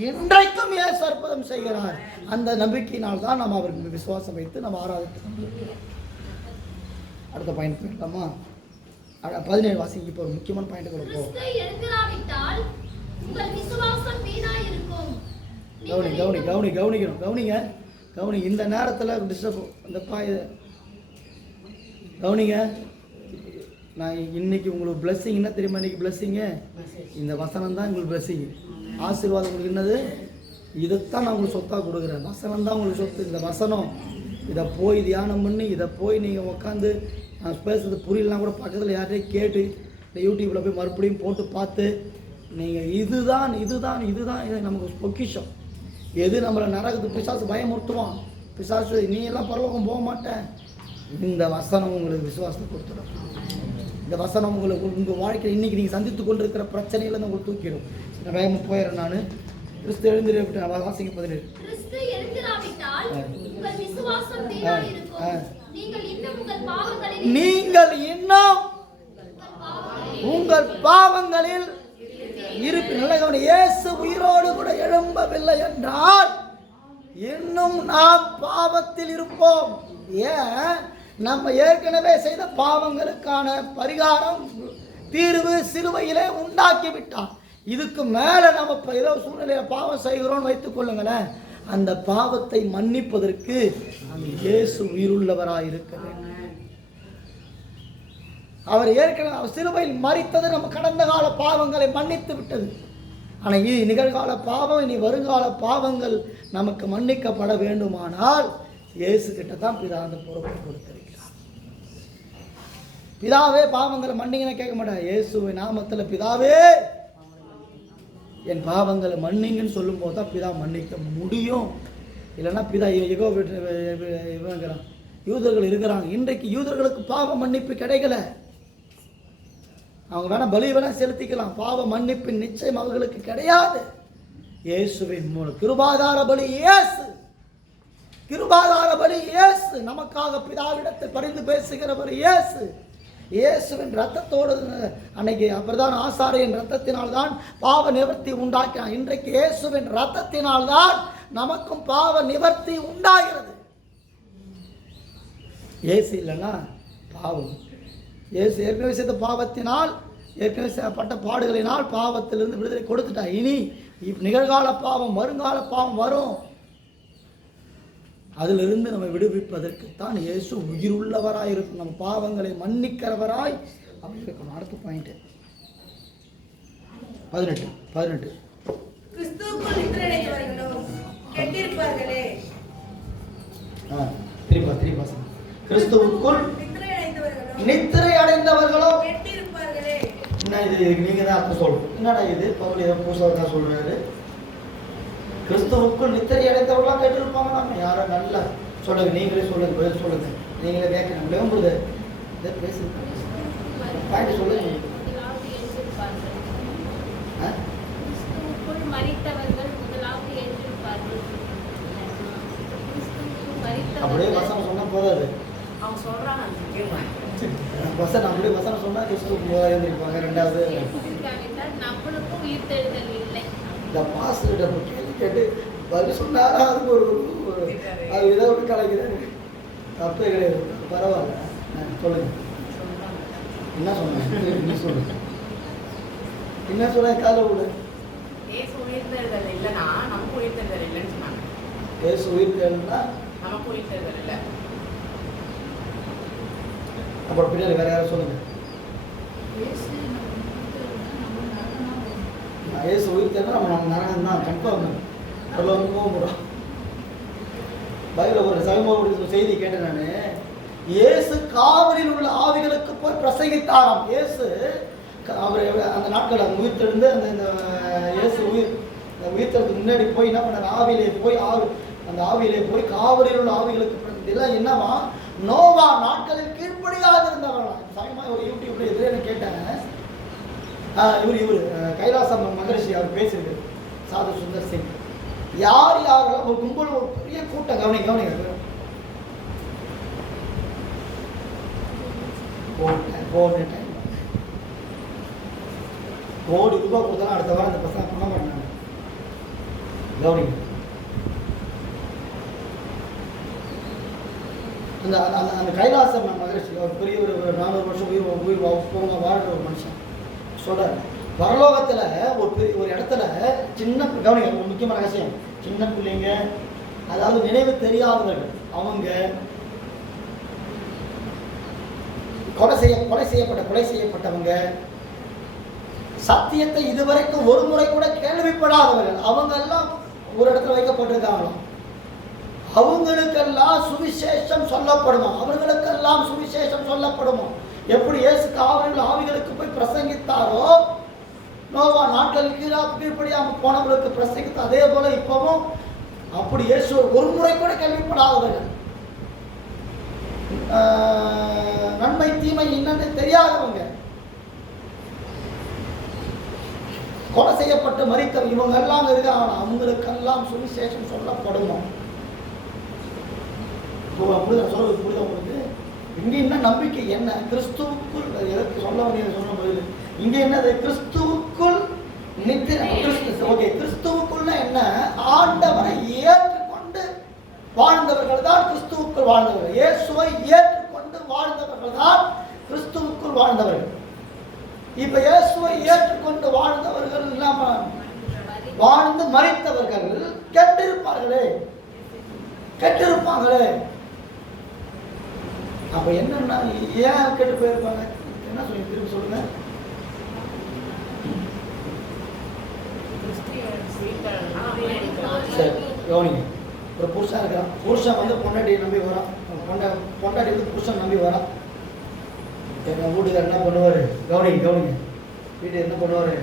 இன்றைக்கும் இயேசு அற்புதம் செய்கிறார். அந்த நம்பிக்கையினால் தான் நம்ம அவருக்கு விசுவாசம் வைத்து நம்ம ஆராதித்து. அடுத்த பாயிண்ட் போயிடலாமா? 17 வாசிங்க. இப்போ ஒரு முக்கியமான பாயிண்ட் கொடுப்போம். கவனிங்க. இந்த நேரத்தில் டிஸ்டர்ப் இந்த கவனிங்க. நான் இன்னைக்கு உங்களுக்கு பிளஸ்ஸிங் என்ன தெரியுமா? இன்னைக்கு பிளஸ்ஸிங்க இந்த வசனம் தான் உங்களுக்கு பிளஸ்ஸிங். ஆசீர்வாதம் உங்களுக்கு என்னது? இதைத்தான் நான் உங்களுக்கு சொத்தாக கொடுக்குறேன். வசனம் தான் உங்களுக்கு சொத்து. இந்த வசனம் இதை போய் தியானம் பண்ணி, இதை போய் நீங்கள் உட்காந்து நான் பேசுறது புரியலாம் கூட பக்கத்தில் யார்கிட்டையும் கேட்டு இந்த யூடியூப்பில் போய் மறுபடியும் போட்டு பார்த்து நீங்கள் இதுதான் இது நமக்கு பொக்கிஷம். எது நம்மளை நரகத்துக்கு பிசாசு பயமுறுத்துவான், பிசாசு நீ எல்லாம் பரலோகம் போக மாட்டேன். இந்த வசனம் உங்களுக்கு விசுவாசத்தை கொடுத்துடும். இந்த வசனம் உங்களுக்கு உங்கள் வாழ்க்கையில் இன்றைக்கி நீங்கள் சந்தித்து கொண்டிருக்கிற பிரச்சனையிலேருந்து உங்களுக்கு தூக்கிடும். வேகமாக போயிடுறேன் நான். கிறிஸ்து எழுந்திரு வாசிங்க 17. நீங்கள் இன்னும் உங்கள் பாவங்களில் இருப்பின். இயேசு உயிரோடு கூட எழும்பவில்லை என்றால் இன்னும் நாம் பாவத்தில் இருப்போம். ஏன்? நம்ம ஏற்கனவே செய்த பாவங்களுக்கான பரிகாரம், தீர்வு சிலுவையிலே உண்டாக்கி விட்டான். இதுக்கு மேலே நம்ம ஏதோ சூழ்நிலையில் பாவம் செய்கிறோம்னு வைத்துக் கொள்ளுங்களேன், அந்த பாவத்தை மன்னிப்பதற்கு அந்த இயேசு உயிருள்ளவராக இருக்க வேண்டும். அவர் ஏற்கனவே சிலுவையில் மரித்தது நம்ம கடந்த கால பாவங்களை மன்னித்து விட்டது. ஆனால் இது நிகழ்கால பாவம், இனி வருங்கால பாவங்கள் நமக்கு மன்னிக்கப்பட வேண்டுமானால் இயேசு கிட்ட தான் பிதா அந்த பொறுப்பை கொடுத்திருக்கிறார். பிதாவே பாவங்களை மன்னிங்கன்னு கேட்க மாட்டார். இயேசுவின் நாமத்தில் பிதாவே என் பாவங்களை மன்னிங்கன்னு சொல்லும் போது தான் பிதா மன்னிக்க முடியும். இல்லைன்னா பிதா எகோ இவங்கிறான். யூதர்கள் இருக்கிறாங்க, இன்றைக்கு யூதர்களுக்கு பாவ மன்னிப்பு கிடைக்கல. அவங்க வேணா பலி வேணா செலுத்திக்கலாம், பாவ மன்னிப்பின் நிச்சயம் அவர்களுக்கு கிடையாது. இயேசுவின் மூலம் கிருபாதார பலி இயேசு, கிருபாதார பலி இயேசு, நமக்காக பிதாவிடத்தில் பரிந்து பேசுகிறவர் இயேசு. இயேசுவின் ரத்தத்தோடு அன்னைக்கு பிரதான ஆசாரியன் ரத்தத்தினால்தான் பாவ நிவர்த்தி உண்டாக்கினான். இன்றைக்கு இயேசுவின் ரத்தத்தினால்தான் நமக்கும் பாவ நிவர்த்தி உண்டாகிறது. இயேசு இல்லைன்னா பாவம். இயேசு ஏற்கனவே செய்த பாவத்தினால், ஏற்கனவே செய்யப்பட்ட பாடுகளினால் பாவத்திலிருந்து விடுதலை கொடுத்துட்டா. இனி நிகழ்கால பாவம், வருங்கால பாவம் வரும். அதிலிருந்து நம்ம விடுவிப்பதற்குத்தான் இயேசு உயிருள்ளவராய் இருக்கும். நம்ம பாவங்களை மன்னிக்கிறவராய் அப்படி இருக்கணும். அடுத்த பாயிண்ட் 18 கிறிஸ்துவுக்குள் நித்திரையடைந்தவர்களோ கெட்டிருப்பார்களே. திருப்பா கிறிஸ்துவுக்குள் நித்திரை அடைந்தவர்களோ கெட்டிருப்பார்களே. என்ன இது? நீங்க தான் அர்த்தம் சொல்லணும். என்னடா இது பவுல் ஏதோ புதுசாக தான் சொல்றாரு. கிறிஸ்துவுக்குள் நித்திரை அடைந்தவர்களாம் கேட்டிருப்பாங்க. நம்ம யாரோ நல்லா சொல்லுங்க, நீங்களே சொல்லுங்க, பதில் சொல்லுங்க, நீங்களே கேட்கணும். விளம்புறது இதை பேசுங்க, பாயிண்ட் சொல்லுங்க. முதலாவது ஏற்றிருப்பார்கள். ஆ? கிறிஸ்துவுக்குள் மரித்தவர்கள் முதலாவது ஏற்றிருப்பார்கள். கிறிஸ்துவுக்குள் அப்படியே மரித்தவர்கள் வசனம் சொன்னா போதாது. அவங்க சொல்றாங்க வசனம் அப்படியே வசனம் சொன்னா கிறிஸ்துவுக்கு முதலாவது இருந்திருப்பாங்க. ரெண்டாவது ஏற்றிருக்காவிட்டால் நம்மளுக்கும் உயிர்த்தெழுதல் இல்லை. இந்த பாஸ்டர்கிட்ட கேள்வி கேட்டு பதில் சொன்னாரா அதுக்கு ஒரு அது ஏதோ ஒன்று கலைக்கிறாரு. தப்பே கிடையாது, பரவாயில்ல. சொல்லுங்க, என்ன சொன்னாங்க? என்ன சொல்லுங்க, என்ன சொன்ன காலை விடு. ஏசு உயிர்த்தெழுதல் இல்லைன்னா நமக்கு உயிர்த்தெழுதல் இல்லைன்னு சொன்னாங்க. ஏசு உயிர்த்தெழுந்தா நமக்கு உயிர்த்தெழுதல் இல்லை. அப்புறம் பின்னாடி வேற யாரும் சொல்லுங்க. ஏசு உயிர்த்தெழுந்தா நம்ம நரகம் தான் கன்ஃபார்ம். அவ்வளோ போக முடியும். பைபிள் ஒரு சமீப செய்தி கேட்டேன் நான். இயேசு காவிரியில் உள்ள ஆவிகளுக்கு போய் பிரசங்கித்தாராம். இயேசு அவர் அந்த நாட்கள் அந்த உயிர்த்தெழுந்து அந்த இயேசு உயிர்த்தெழுக்கு முன்னாடி போய் என்ன பண்ணார்? ஆவியிலே போய் அந்த ஆவியிலே போய் காவிரியில் உள்ள ஆவிகளுக்கு இதெல்லாம் என்னவா? நோவா நாட்களில் கீழ்ப்படியாக இருந்தவர்களாம். சமயமாக ஒரு யூடியூப்ல எதிரே நான் கேட்டேன். இவர் கைலாசம் மகரிஷி அவர் பேசியிருக்காரு, சாது சுந்தர் சிங். யாரெல்லாம் ஒரு கும்பல், ஒரு பெரிய கூட்டம், கவனிங்க கோடி ரூபாய் கொடுத்தாலும் அடுத்த வாரம் அந்த பசங்க பண்ண மாட்டாங்க. கவனிங்க, அந்த அந்த கைலாசம் மகரிஷி அவர் பெரிய ஒரு 400 வருஷம் உயிர் வாழ்கிற ஒரு மனுஷன் சொல்றாரு. பரலோகத்துல ஒரு இடத்துல சின்ன கவனிங்க, ஒரு முக்கியமான ரகசியம். சின்ன பிள்ளைங்க, அதாவது நினைவு தெரியாதவர்கள், அவங்க கொலை செய்யப்பட்டவங்க, சத்தியத்தை இதுவரைக்கும் ஒரு முறை கூட கேள்விப்படாதவர்கள், அவங்க எல்லாம் ஒரு இடத்துல வைக்கப்பட்டிருக்காங்களாம். அவங்களுக்கெல்லாம் சுவிசேஷம் சொல்லப்படுமா? அவர்களுக்கெல்லாம் சுவிசேஷம் சொல்லப்படுமா? எப்படி இயேசு காவிரியில் ஆவிகளுக்கு போய் பிரசங்கித்தாரோ, நோவா நாட்கள் கீழ்ப்படியாமல் போனவர்களுக்கு பிரசங்கித்த அதே போல இப்பவும் அப்படி இயேசு ஒரு முறை கூட கேள்விப்படாதவர்கள், நன்மை தீமை என்னன்னு தெரியாதவங்க, கொலை செய்யப்பட்டு மரித்தவங்க, இவங்க எல்லாம் இருக்காங்க. அவங்களுக்கெல்லாம் சுவிசேஷம் சொல்லப்படுமா? சொல்றது புரியுது உங்களுக்கு? இங்க என்ன நம்பிக்கை? என்ன கிறிஸ்துவுக்குள் எதற்கு சொல்ல வேண்டியது சொன்ன பதில் இங்க என்னது? கிறிஸ்துவுக்குள் நித்திரை. ஓகே, கிறிஸ்துவுக்குள்னா என்ன? ஆண்டவரை ஏற்றுக்கொண்டு வாழ்ந்தவர்கள் தான் கிறிஸ்துவுக்குள் வாழ்ந்தவர்கள். இயேசுவை ஏற்றுக்கொண்டு வாழ்ந்தவர்கள் தான் கிறிஸ்துவுக்குள் வாழ்ந்தவர்கள். இப்ப இயேசுவை ஏற்றுக்கொண்டு வாழ்ந்தவர்கள் இல்லாம வாழ்ந்து மரித்தவர்கள் கெட்டிருப்பாங்களே. அப்ப என்னன்னா, ஏன் கெட்டு போயிருப்பாங்க? என்ன சொல்லி திருப்பி சொல்லுங்க. சரி, கவனிங்க. ஒரு புருஷன் இருக்கிறான். புருஷன் வந்து பொண்டாட்டியை நம்பி வரான். பொண்டாட்டி வந்து புருஷன் நம்பி வரான். எங்கள் வீட்டுக்கார் என்ன பண்ணுவார்? கவனிங்க. வீட்டு என்ன பண்ணுவார்?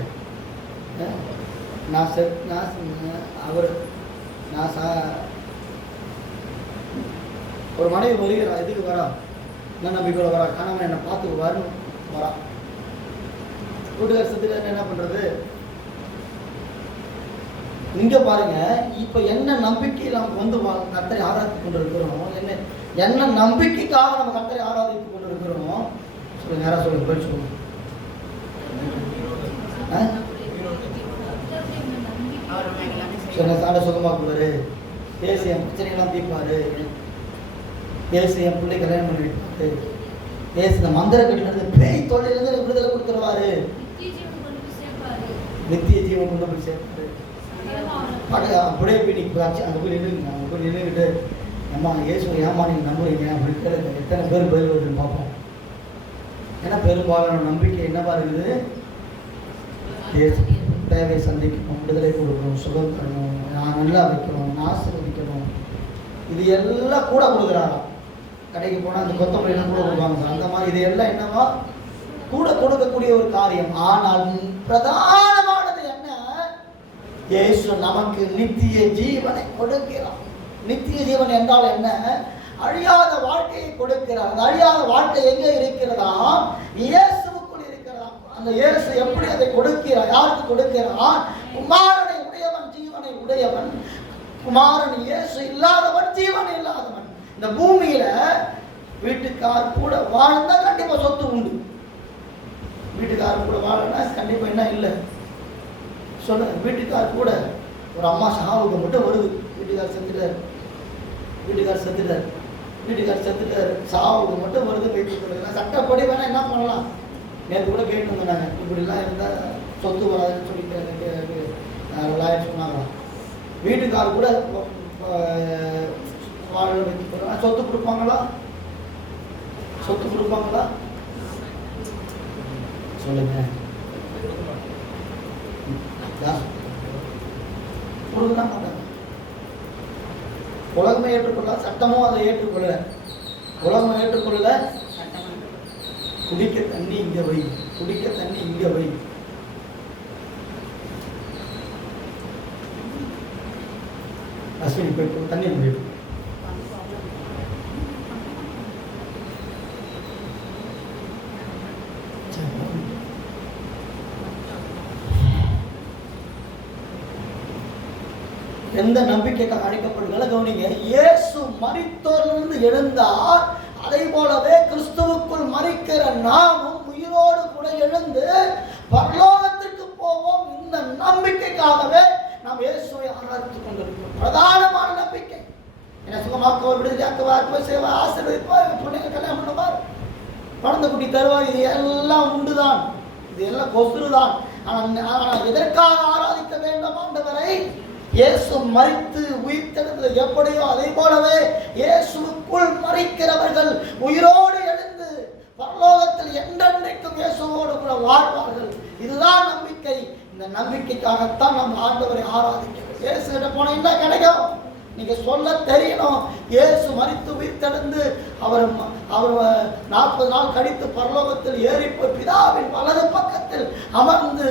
ஒரு மனைவி வருகிறான். எதுக்கு வரா? என்ன நம்பிக்கையோட வரா? கணவன் என்னை பார்த்துக்கு வரணும் வரா. வீட்டுக்கார சத்துக்கு என்ன பண்றது? இங்க பாருங்க, இப்ப என்ன நம்பிக்கையில் நமக்கு வந்து கர்த்தரை ஆராதித்துக் கொண்டிருக்கிறோம்? என்ன நம்பிக்கைக்காக நம்ம கர்த்தரை ஆராதித்துக் கொண்டிருக்கிறோம்? சொல்லுங்க, யாரா சொல்லுங்க, போய் சொல்லுங்க. அவர் மேல எல்லாமே சொன்ன சாட சுகமாக்குவாரு, ஏசு என் பிரச்சனைகள்லாம் தீர்ப்பாரு, ஏசு என் பிள்ளை கல்யாணம் பண்ணி வைப்பாரு, ஏசு இந்த மந்திர கட்டிலிருந்து பேய் தொல்லையிலிருந்து எனக்கு விடுதலை கொடுத்துருவாரு, நித்திய ஜீவன் கொண்டு போய் சேர்ப்பாரு. அப்படியே போய் நீங்க அங்கே போய் நின்றுங்க, அங்கே போய் நின்றுக்கிட்டு அம்மா ஏசுவை ஏமா நீங்கள் நம்புறீங்க அப்படின்னு கேளுங்க. எத்தனை பேர் பதில் வருதுன்னு பார்ப்போம். ஏன்னா பெரும்பாலான நம்பிக்கை என்னவா இருக்குது? ஏசு தேவை சந்திக்கணும், விடுதலை கொடுக்கணும், சுகம் தரணும், நான் நல்லா வைக்கணும், நான் ஆசீர்வதிக்கணும், இது எல்லாம் கூட கொடுக்குறாராம். கடைக்கு போனால் அந்த கொத்தமல்லி எல்லாம் கூட கொடுப்பாங்க. அந்த மாதிரி இது எல்லாம் என்னவா கூட கொடுக்கக்கூடிய ஒரு காரியம். ஆனால் பிரதானமானது என்ன? இயேசு நமக்கு நித்திய ஜீவனை கொடுக்கிறார். நித்திய ஜீவன் என்றால் என்ன? அழியாத வாழ்க்கையை கொடுக்கிறார். அந்த அழியாத வாழ்க்கை எங்கே இருக்கிறதா? இயேசுவுக்குள் இருக்கிறதா. அந்த இயேசு எப்படி அதை கொடுக்கிறார்? யாருக்கு கொடுக்கிறார்? குமாரனை உடையவன் ஜீவனை உடையவன். குமாரன் இயேசு இல்லாதவன் ஜீவன் இல்லாதவன். இந்த பூமியில வீட்டுக்கார் கூட வாழ்ந்தா கண்டிப்பா சொத்து உண்டு. வீட்டுக்காரர் கூட வாழனா கண்டிப்பா என்ன இல்லை சொல்லுங்க. வீட்டுக்கார் கூட ஒரு அம்மா சாவுக்கு மட்டும் வருது. வீட்டுக்கார் செத்துட்டார், சாவுக்கு மட்டும் வருது. வைத்துக்கொள்ளுங்க, சட்டப்படி வேணா என்ன பண்ணலாம்? நேற்று கூட கேட்டுங்க, நாங்கள் இப்படிலாம் இருந்தால் சொத்து வராதுன்னு சொல்லி லாயர் சொன்னாங்களாம். வீட்டுக்கார் கூட வாழ வைத்துக்கொள்ளுங்க, சொத்து கொடுப்பாங்களா? சொல்லுங்க. கொடுக்கலாம் மாட்டாங்க. உலகமே ஏற்றுக்கொள்ள, சட்டமும் அதை ஏற்றுக்கொள்ள. உலகம் ஏற்றுக்கொள்ள. குடிக்க தண்ணி இங்க வை, அஸ்வினி போய் தண்ணி போயிட்டு எந்த நம்பிக்கைக்காக அழைக்கப்படுகிறத கவனிங்க. இயேசு மரித்தோரிலிருந்து எழுந்தார். அதை போலவே கிறிஸ்துவுக்குள் மரிக்கிற நாமும் உயிரோடு கூட எழுந்து பரலோகத்திற்கு போவோம். இந்த நம்பிக்கைக்காகவே நாம் இயேசுவை ஆராதித்துக் கொண்டிருக்கிறோம். பிரதானமான நம்பிக்கை என்ன? சுகமாக்குவார், விடுதலையாக்குவார், அற்புத செய்வார், ஆசீர்வதிப்பார், பிள்ளைங்க கல்யாணம் பண்ணுவார், குழந்தை குட்டி தருவார். இது எல்லாம் உண்டுதான், இது எல்லாம் கொசுறுதான். ஆனால் எதற்காக ஆராதிக்க வேண்டும் ஆண்டவரை? இயேசு மரித்து உயிர்த்தெழுந்தது எப்படியோ அதை போலவே இயேசுவுக்குள் மரிக்கிறவர்கள் உயிரோடு எழுந்து பரலோகத்தில் என்றென்றைக்கும் இயேசுவோடு கூட வாழ்வார்கள். இதுதான் நம்பிக்கை. இந்த நம்பிக்கைக்காகத்தான் நம்ம ஆண்டவரை ஆராதிக்கிறோம். இயேசு கிட்ட போன என்ன கிடைக்கும்? நீங்க சொல்ல தெரியணும். இயேசு மரித்து உயிர்த்தெழுந்து அவர் 40 நாள் கழித்து பரலோகத்தில் ஏறி போய் பிதாவின் வலது பக்கத்தில் அமர்ந்து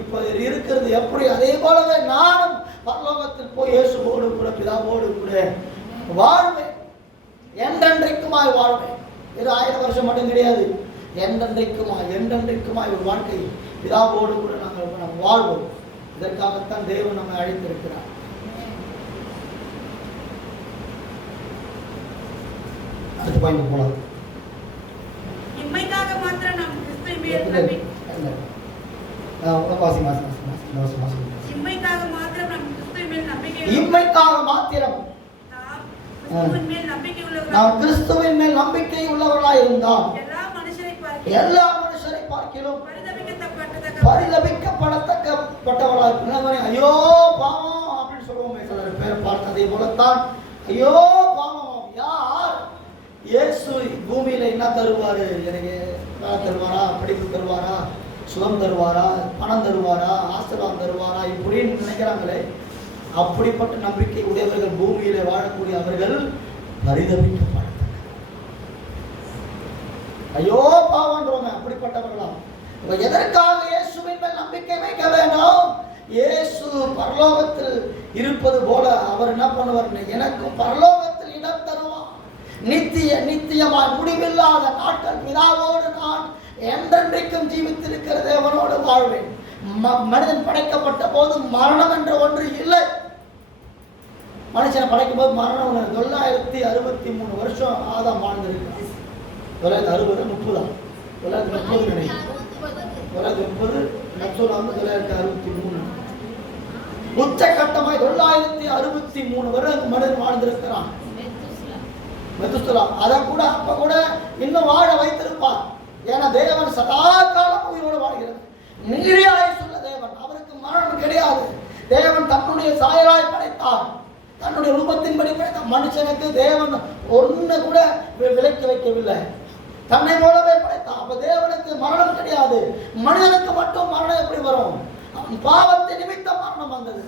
இப்ப இருக்கிறது எப்படி? அதே போலவே நானும் பரலோகத்தில் போய் இயேசுவோடு கூட பிதாவோடு கூட வாழ்வேன். என்றென்றைக்குமாய் வாழ்வேன். இது 1000 வருஷம் மட்டும் கிடையாது. என்றென்றைக்குமாய் ஒரு வாழ்க்கை பிதாவோடு கூட நாங்கள் வாழ்வோம். இதற்காகத்தான் தேவன் நம்மை அழைத்திருக்கிறார். அடுத்து பாயிண்ட் போலாம். இம்மைக்காக மாத்திரம் நாம் கிறிஸ்துவை மேல் நம்பிக்கை இம்மைக்காக மாத்திரம் நாம் கிறிஸ்துவை மேல் நம்பிக்கை நாம் கிறிஸ்துவின் மேல் நம்பிக்கை உள்ளவர்களாய் இருந்தால் எல்லா மனுஷரை பார்க்கிலும் பரிதபிக்கப்படத்தக்கப்பட்டவர்களாய் இருக்கிறார்கள். ஐயோ பாவம் அப்படின்னு சொல்லுவோமே சிலர் பேர் பார்த்ததை போலத்தான். ஐயோ பாவம். யார்? இயேசு பூமியில என்ன தருவாரு? எனக்கு வேலை தருவாரா? படிப்பு தருவாரா? சுகம் தருவாரா? பணம் தருவாரா? ஆசீர்வாதம் தருவாரா? இப்படின்னு நினைக்கிறாங்களே. அப்படிப்பட்ட நம்பிக்கை உடையவர்கள் பூமியில வாழக்கூடிய அவர்கள் பரிதபிக்கப்பட ஐயோ பாவன்றோமே அப்படிப்பட்டவர்களா? எதற்காக இயேசுவின் மேல் நம்பிக்கை வைக்க வேண்டும்? இயேசு பரலோகத்தில் இருப்பது போல அவர் என்ன பண்ணுவார்? எனக்கும் பரலோகத்தில் இடம் தருவார். நித்தியமாய் முடிவில்லாத நாட்கள் பிதாவோடு நான் என்றென்றைக்கும் ஜீவித்திருக்கிற தேவனோடு வாழ்வேன். மனிதன் படைக்கப்பட்ட போது மரணம் என்ற ஒன்று இல்லை. மனுஷனை படைக்கும் போது மரணம் 963 வருஷம் ஆதாம் வாழ்ந்திருக்கிறார். 960 30 930 நினைக்கிறேன். 930 நப்சோலா வந்து 963. உச்சகட்டமாய் 963 வருடம் மனிதன் வாழ்ந்திருக்கிறான். மெதுசலா அதை கூட அப்ப கூட இன்னும் வாழ வைத்திருப்பார். ஏன்னா தேவன் சதா காலம் உயிரோடு வாழ்கிறது. நீடியாய் சொல்ல தேவன், அவருக்கு மரணம் கிடையாது. தேவன் தன்னுடைய சாயலாய் படைத்தார், தன்னுடைய ரூபத்தின்படி படைத்த மனுஷனுக்கு தேவன் ஒன்று கூட விலக்கி வைக்கவில்லை, தன்னை போலவே படைத்தான். அப்ப தேவனுக்கு மரணம் கிடையாது. மனிதனுக்கு மட்டும் மரணம் எப்படி வரும்? அவன் பாவத்தை நிமித்தம் மரணம் வந்தது.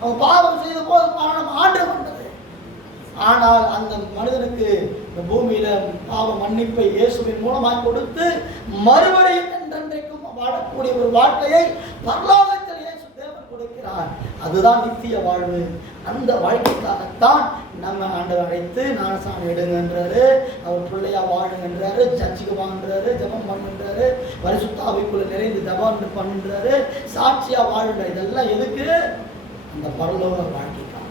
அவன் பாவம் செய்த போது மரணம் ஆண்டு வந்தது. ஆனால் அந்த மனிதனுக்கு இந்த பூமியில பாவ மன்னிப்பை இயேசுவின் மூலமாக கொடுத்து மறுபடியும் என்றென்றைக்கும் வாழக்கூடிய ஒரு வாழ்க்கையை பரலோகத்தில் இயேசு தேவன் கொடுக்கிறார். அதுதான் நித்திய வாழ்வு. அந்த வாழ்க்கைக்காகத்தான் நம்ம ஆண்டவர் அழைத்து ஞானஸ்நானம் எடுங்கன்றாரு, அவர் பிள்ளையா வாழுங்கன்றாரு, சர்ச்சுக்கு வாங்குறாரு, ஜபம் பண்ணுன்றாரு, பரிசுத்த ஆவிக்குள்ள நிறைந்து ஜபம் பண்ணுன்றாரு, சாட்சியா வாழுன்ற. இதெல்லாம் எதுக்கு? அந்த பரலோக வாழ்க்கைக்காக.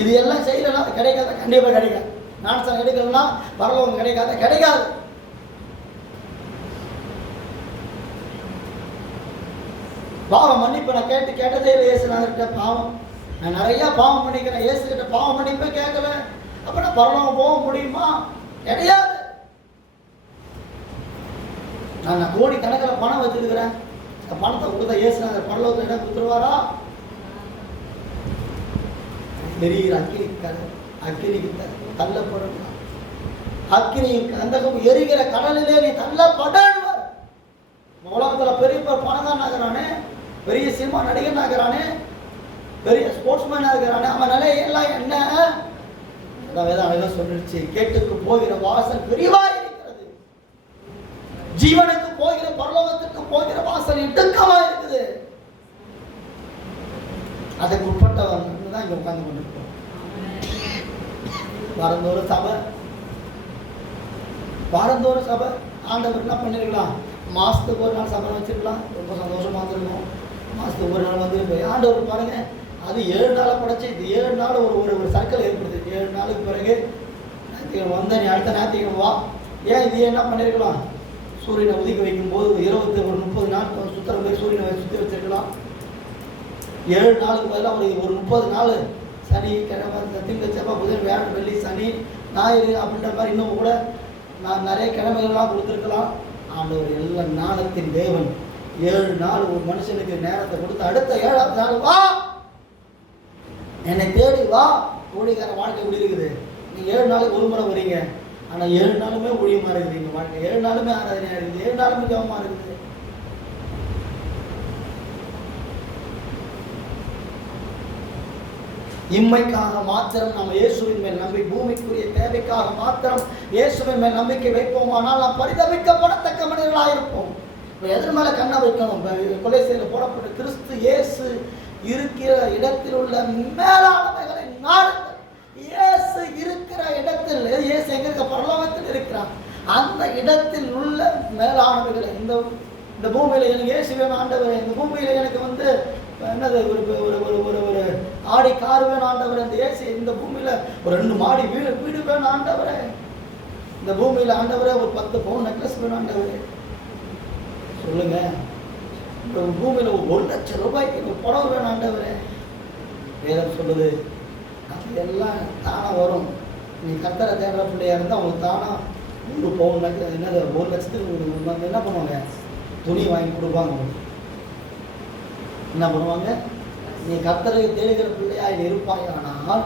இது எல்லாம் செய்யலன்னா அது கிடைக்காத, கண்டிப்பா கிடைக்காது. ஞானஸ்நானம் எடுக்கலன்னா பரலோகம் கிடைக்காது. பாவம் மன்னிப்பு நான் கேட்டதே இல்லை இயேசுநாதர்கிட்ட. பாவம் நான் நிறைய பாவம் பண்ணிக்கிறேன், இயேசுகிட்ட பாவம் மன்னிப்பே கேட்கல. அப்ப நான் பரலோகம் போக முடியுமா? கிடையாது. நான் கோடி கணக்கில் பணம் வச்சிருக்கிறேன், இந்த பணத்தை கொடுத்தா இயேசுநாதர் பரலோகத்தை இடம் கொடுத்துருவாரா? எரிகிற அக்கினிக்கு தள்ளப்படும். அக்கினியின் கந்தகம் எரிகிற கடலிலே நீ தள்ளப்படுவார். உலகத்துல பெரிய பணக்காரன் ஆகிறானே, பெரிய சினிமா நடிகன் ஆகிறானே, பெரிய ஸ்போர்ட்ஸ்மேன் ஆகிறானே, அவன் நிலை எல்லாம் என்ன? வேதம் சொல்லிடுச்சு, கேட்டுக்கு போகிற வாசல் விரிவா இருக்கிறது, ஜீவனுக்கு போகிற பரலோகத்துக்கு போகிற வாசல் இடுக்கமா இருக்குது. அதுக்கு உட்பட்டவன் தான் இங்க உட்கார்ந்து கொண்டிருக்கோம். வாரந்தோறும் சபை ஆண்டவர் என்ன பண்ணிருக்கலாம்? மாசத்துக்கு ஒரு நாள் சபை வச்சிருக்கலாம், ரொம்ப சந்தோஷமா இருந்திருக்கும். மாசத்துக்கு ஒரு நாள் வந்து ஆண்டவர் பாருங்க, அது 7 நாளை படைச்சு இது 7 நாள் ஒரு சர்க்கிள் ஏற்படுது. 7 நாளுக்கு பிறகு ஞாயிற்றுக்கிழமை வந்த நீ அடுத்த ஞாயிற்றுக்கிழமை வா. ஏன் இது என்ன பண்ணிருக்கலாம்? சூரியனை உதிக்க வைக்கும் போது 30 நாள் சுத்தரம் போய் சூரியனை சுற்றி வச்சிருக்கலாம். 7 நாளுக்கு பதிலாக ஒரு 30 நாள், சனி கிழமை திங்கள் செவ்வாய் புதன் வியாழன் வெள்ளி சனி ஞாயிறு அப்படின்ற மாதிரி இன்னும் கூட நான் நிறைய கிழமைகள்லாம் கொடுத்துருக்கலாம். ஆண்டவர் எல்லா ஞானத்தின் தேவன் 7 நாள் ஒரு மனுஷனுக்கு நேரத்தை கொடுத்து அடுத்த 7ஆவது நாள் வா, என்னை தேடி வா. ஊழியக்கார வாழ்க்கை எப்படி இருக்குது? நீங்க 7 நாளுக்கு ஒரு முறை வரீங்க, ஆனா 7 நாளுமே ஊழியமா இருக்குதுங்க வாழ்க்கை. 7 நாளுமே ஆராதனையா இருக்குது, 7 நாளுமே ஜபமா இருக்குது. இம்மைக்காக மாத்திரம் நாம் இயேசுவின் மேல் நம்பி, பூமிக்குரிய தேவைக்காக மாத்திரம் இயேசுவின் மேல் நம்பிக்கை வைப்போமானால் நாம் பரிதபிக்கப்படத்தக்க மனிதர்களாக இருப்போம். எதன் மேல கண்ணை வைக்கணும்? கொலைசையில் போடப்பட்ட கிறிஸ்து இயேசு இருக்கிற இடத்தில் உள்ள மேலானவைகளை நாடுங்கள். இயேசு இருக்கிற இடத்தில், இயேசு எங்க இருக்க? பரலோகத்தில் இருக்கிறார். அந்த இடத்தில் உள்ள மேலானவைகளை, இந்த பூமியில எனக்கு இயேசு வேணும் ஆண்டவர், இந்த பூமியில எனக்கு வந்து என்னது ஒரு ஆடி கார் வேணும் ஆண்டவர், இந்த இயேசு இந்த பூமியில ஒரு 2 மாடி வீடு வேணும் ஆண்டவரே, இந்த பூமியில ஆண்டவரே ஒரு 10 பவுன் நெக்லஸ் வேணும் ஆண்டவரே. சொல்லுங்க, பூமியில 1 லட்சம் ரூபாய்க்கு புடவை வேணும் ஆண்டவரே. வேதம் சொல்லுது அது எல்லாம் தானா வரும். நீ கர்த்தரை தேடுற பிள்ளையா இருந்தா அவங்களுக்கு தானா 1 பவுன் என்னது 1 லட்சத்துக்கு என்ன பண்ணுவாங்க? துணி வாங்கி கொடுப்பாங்க. என்ன பண்ணுவாங்க? நீ கர்த்தரை தேடுகிற பிள்ளையாய் இருப்பாயானால்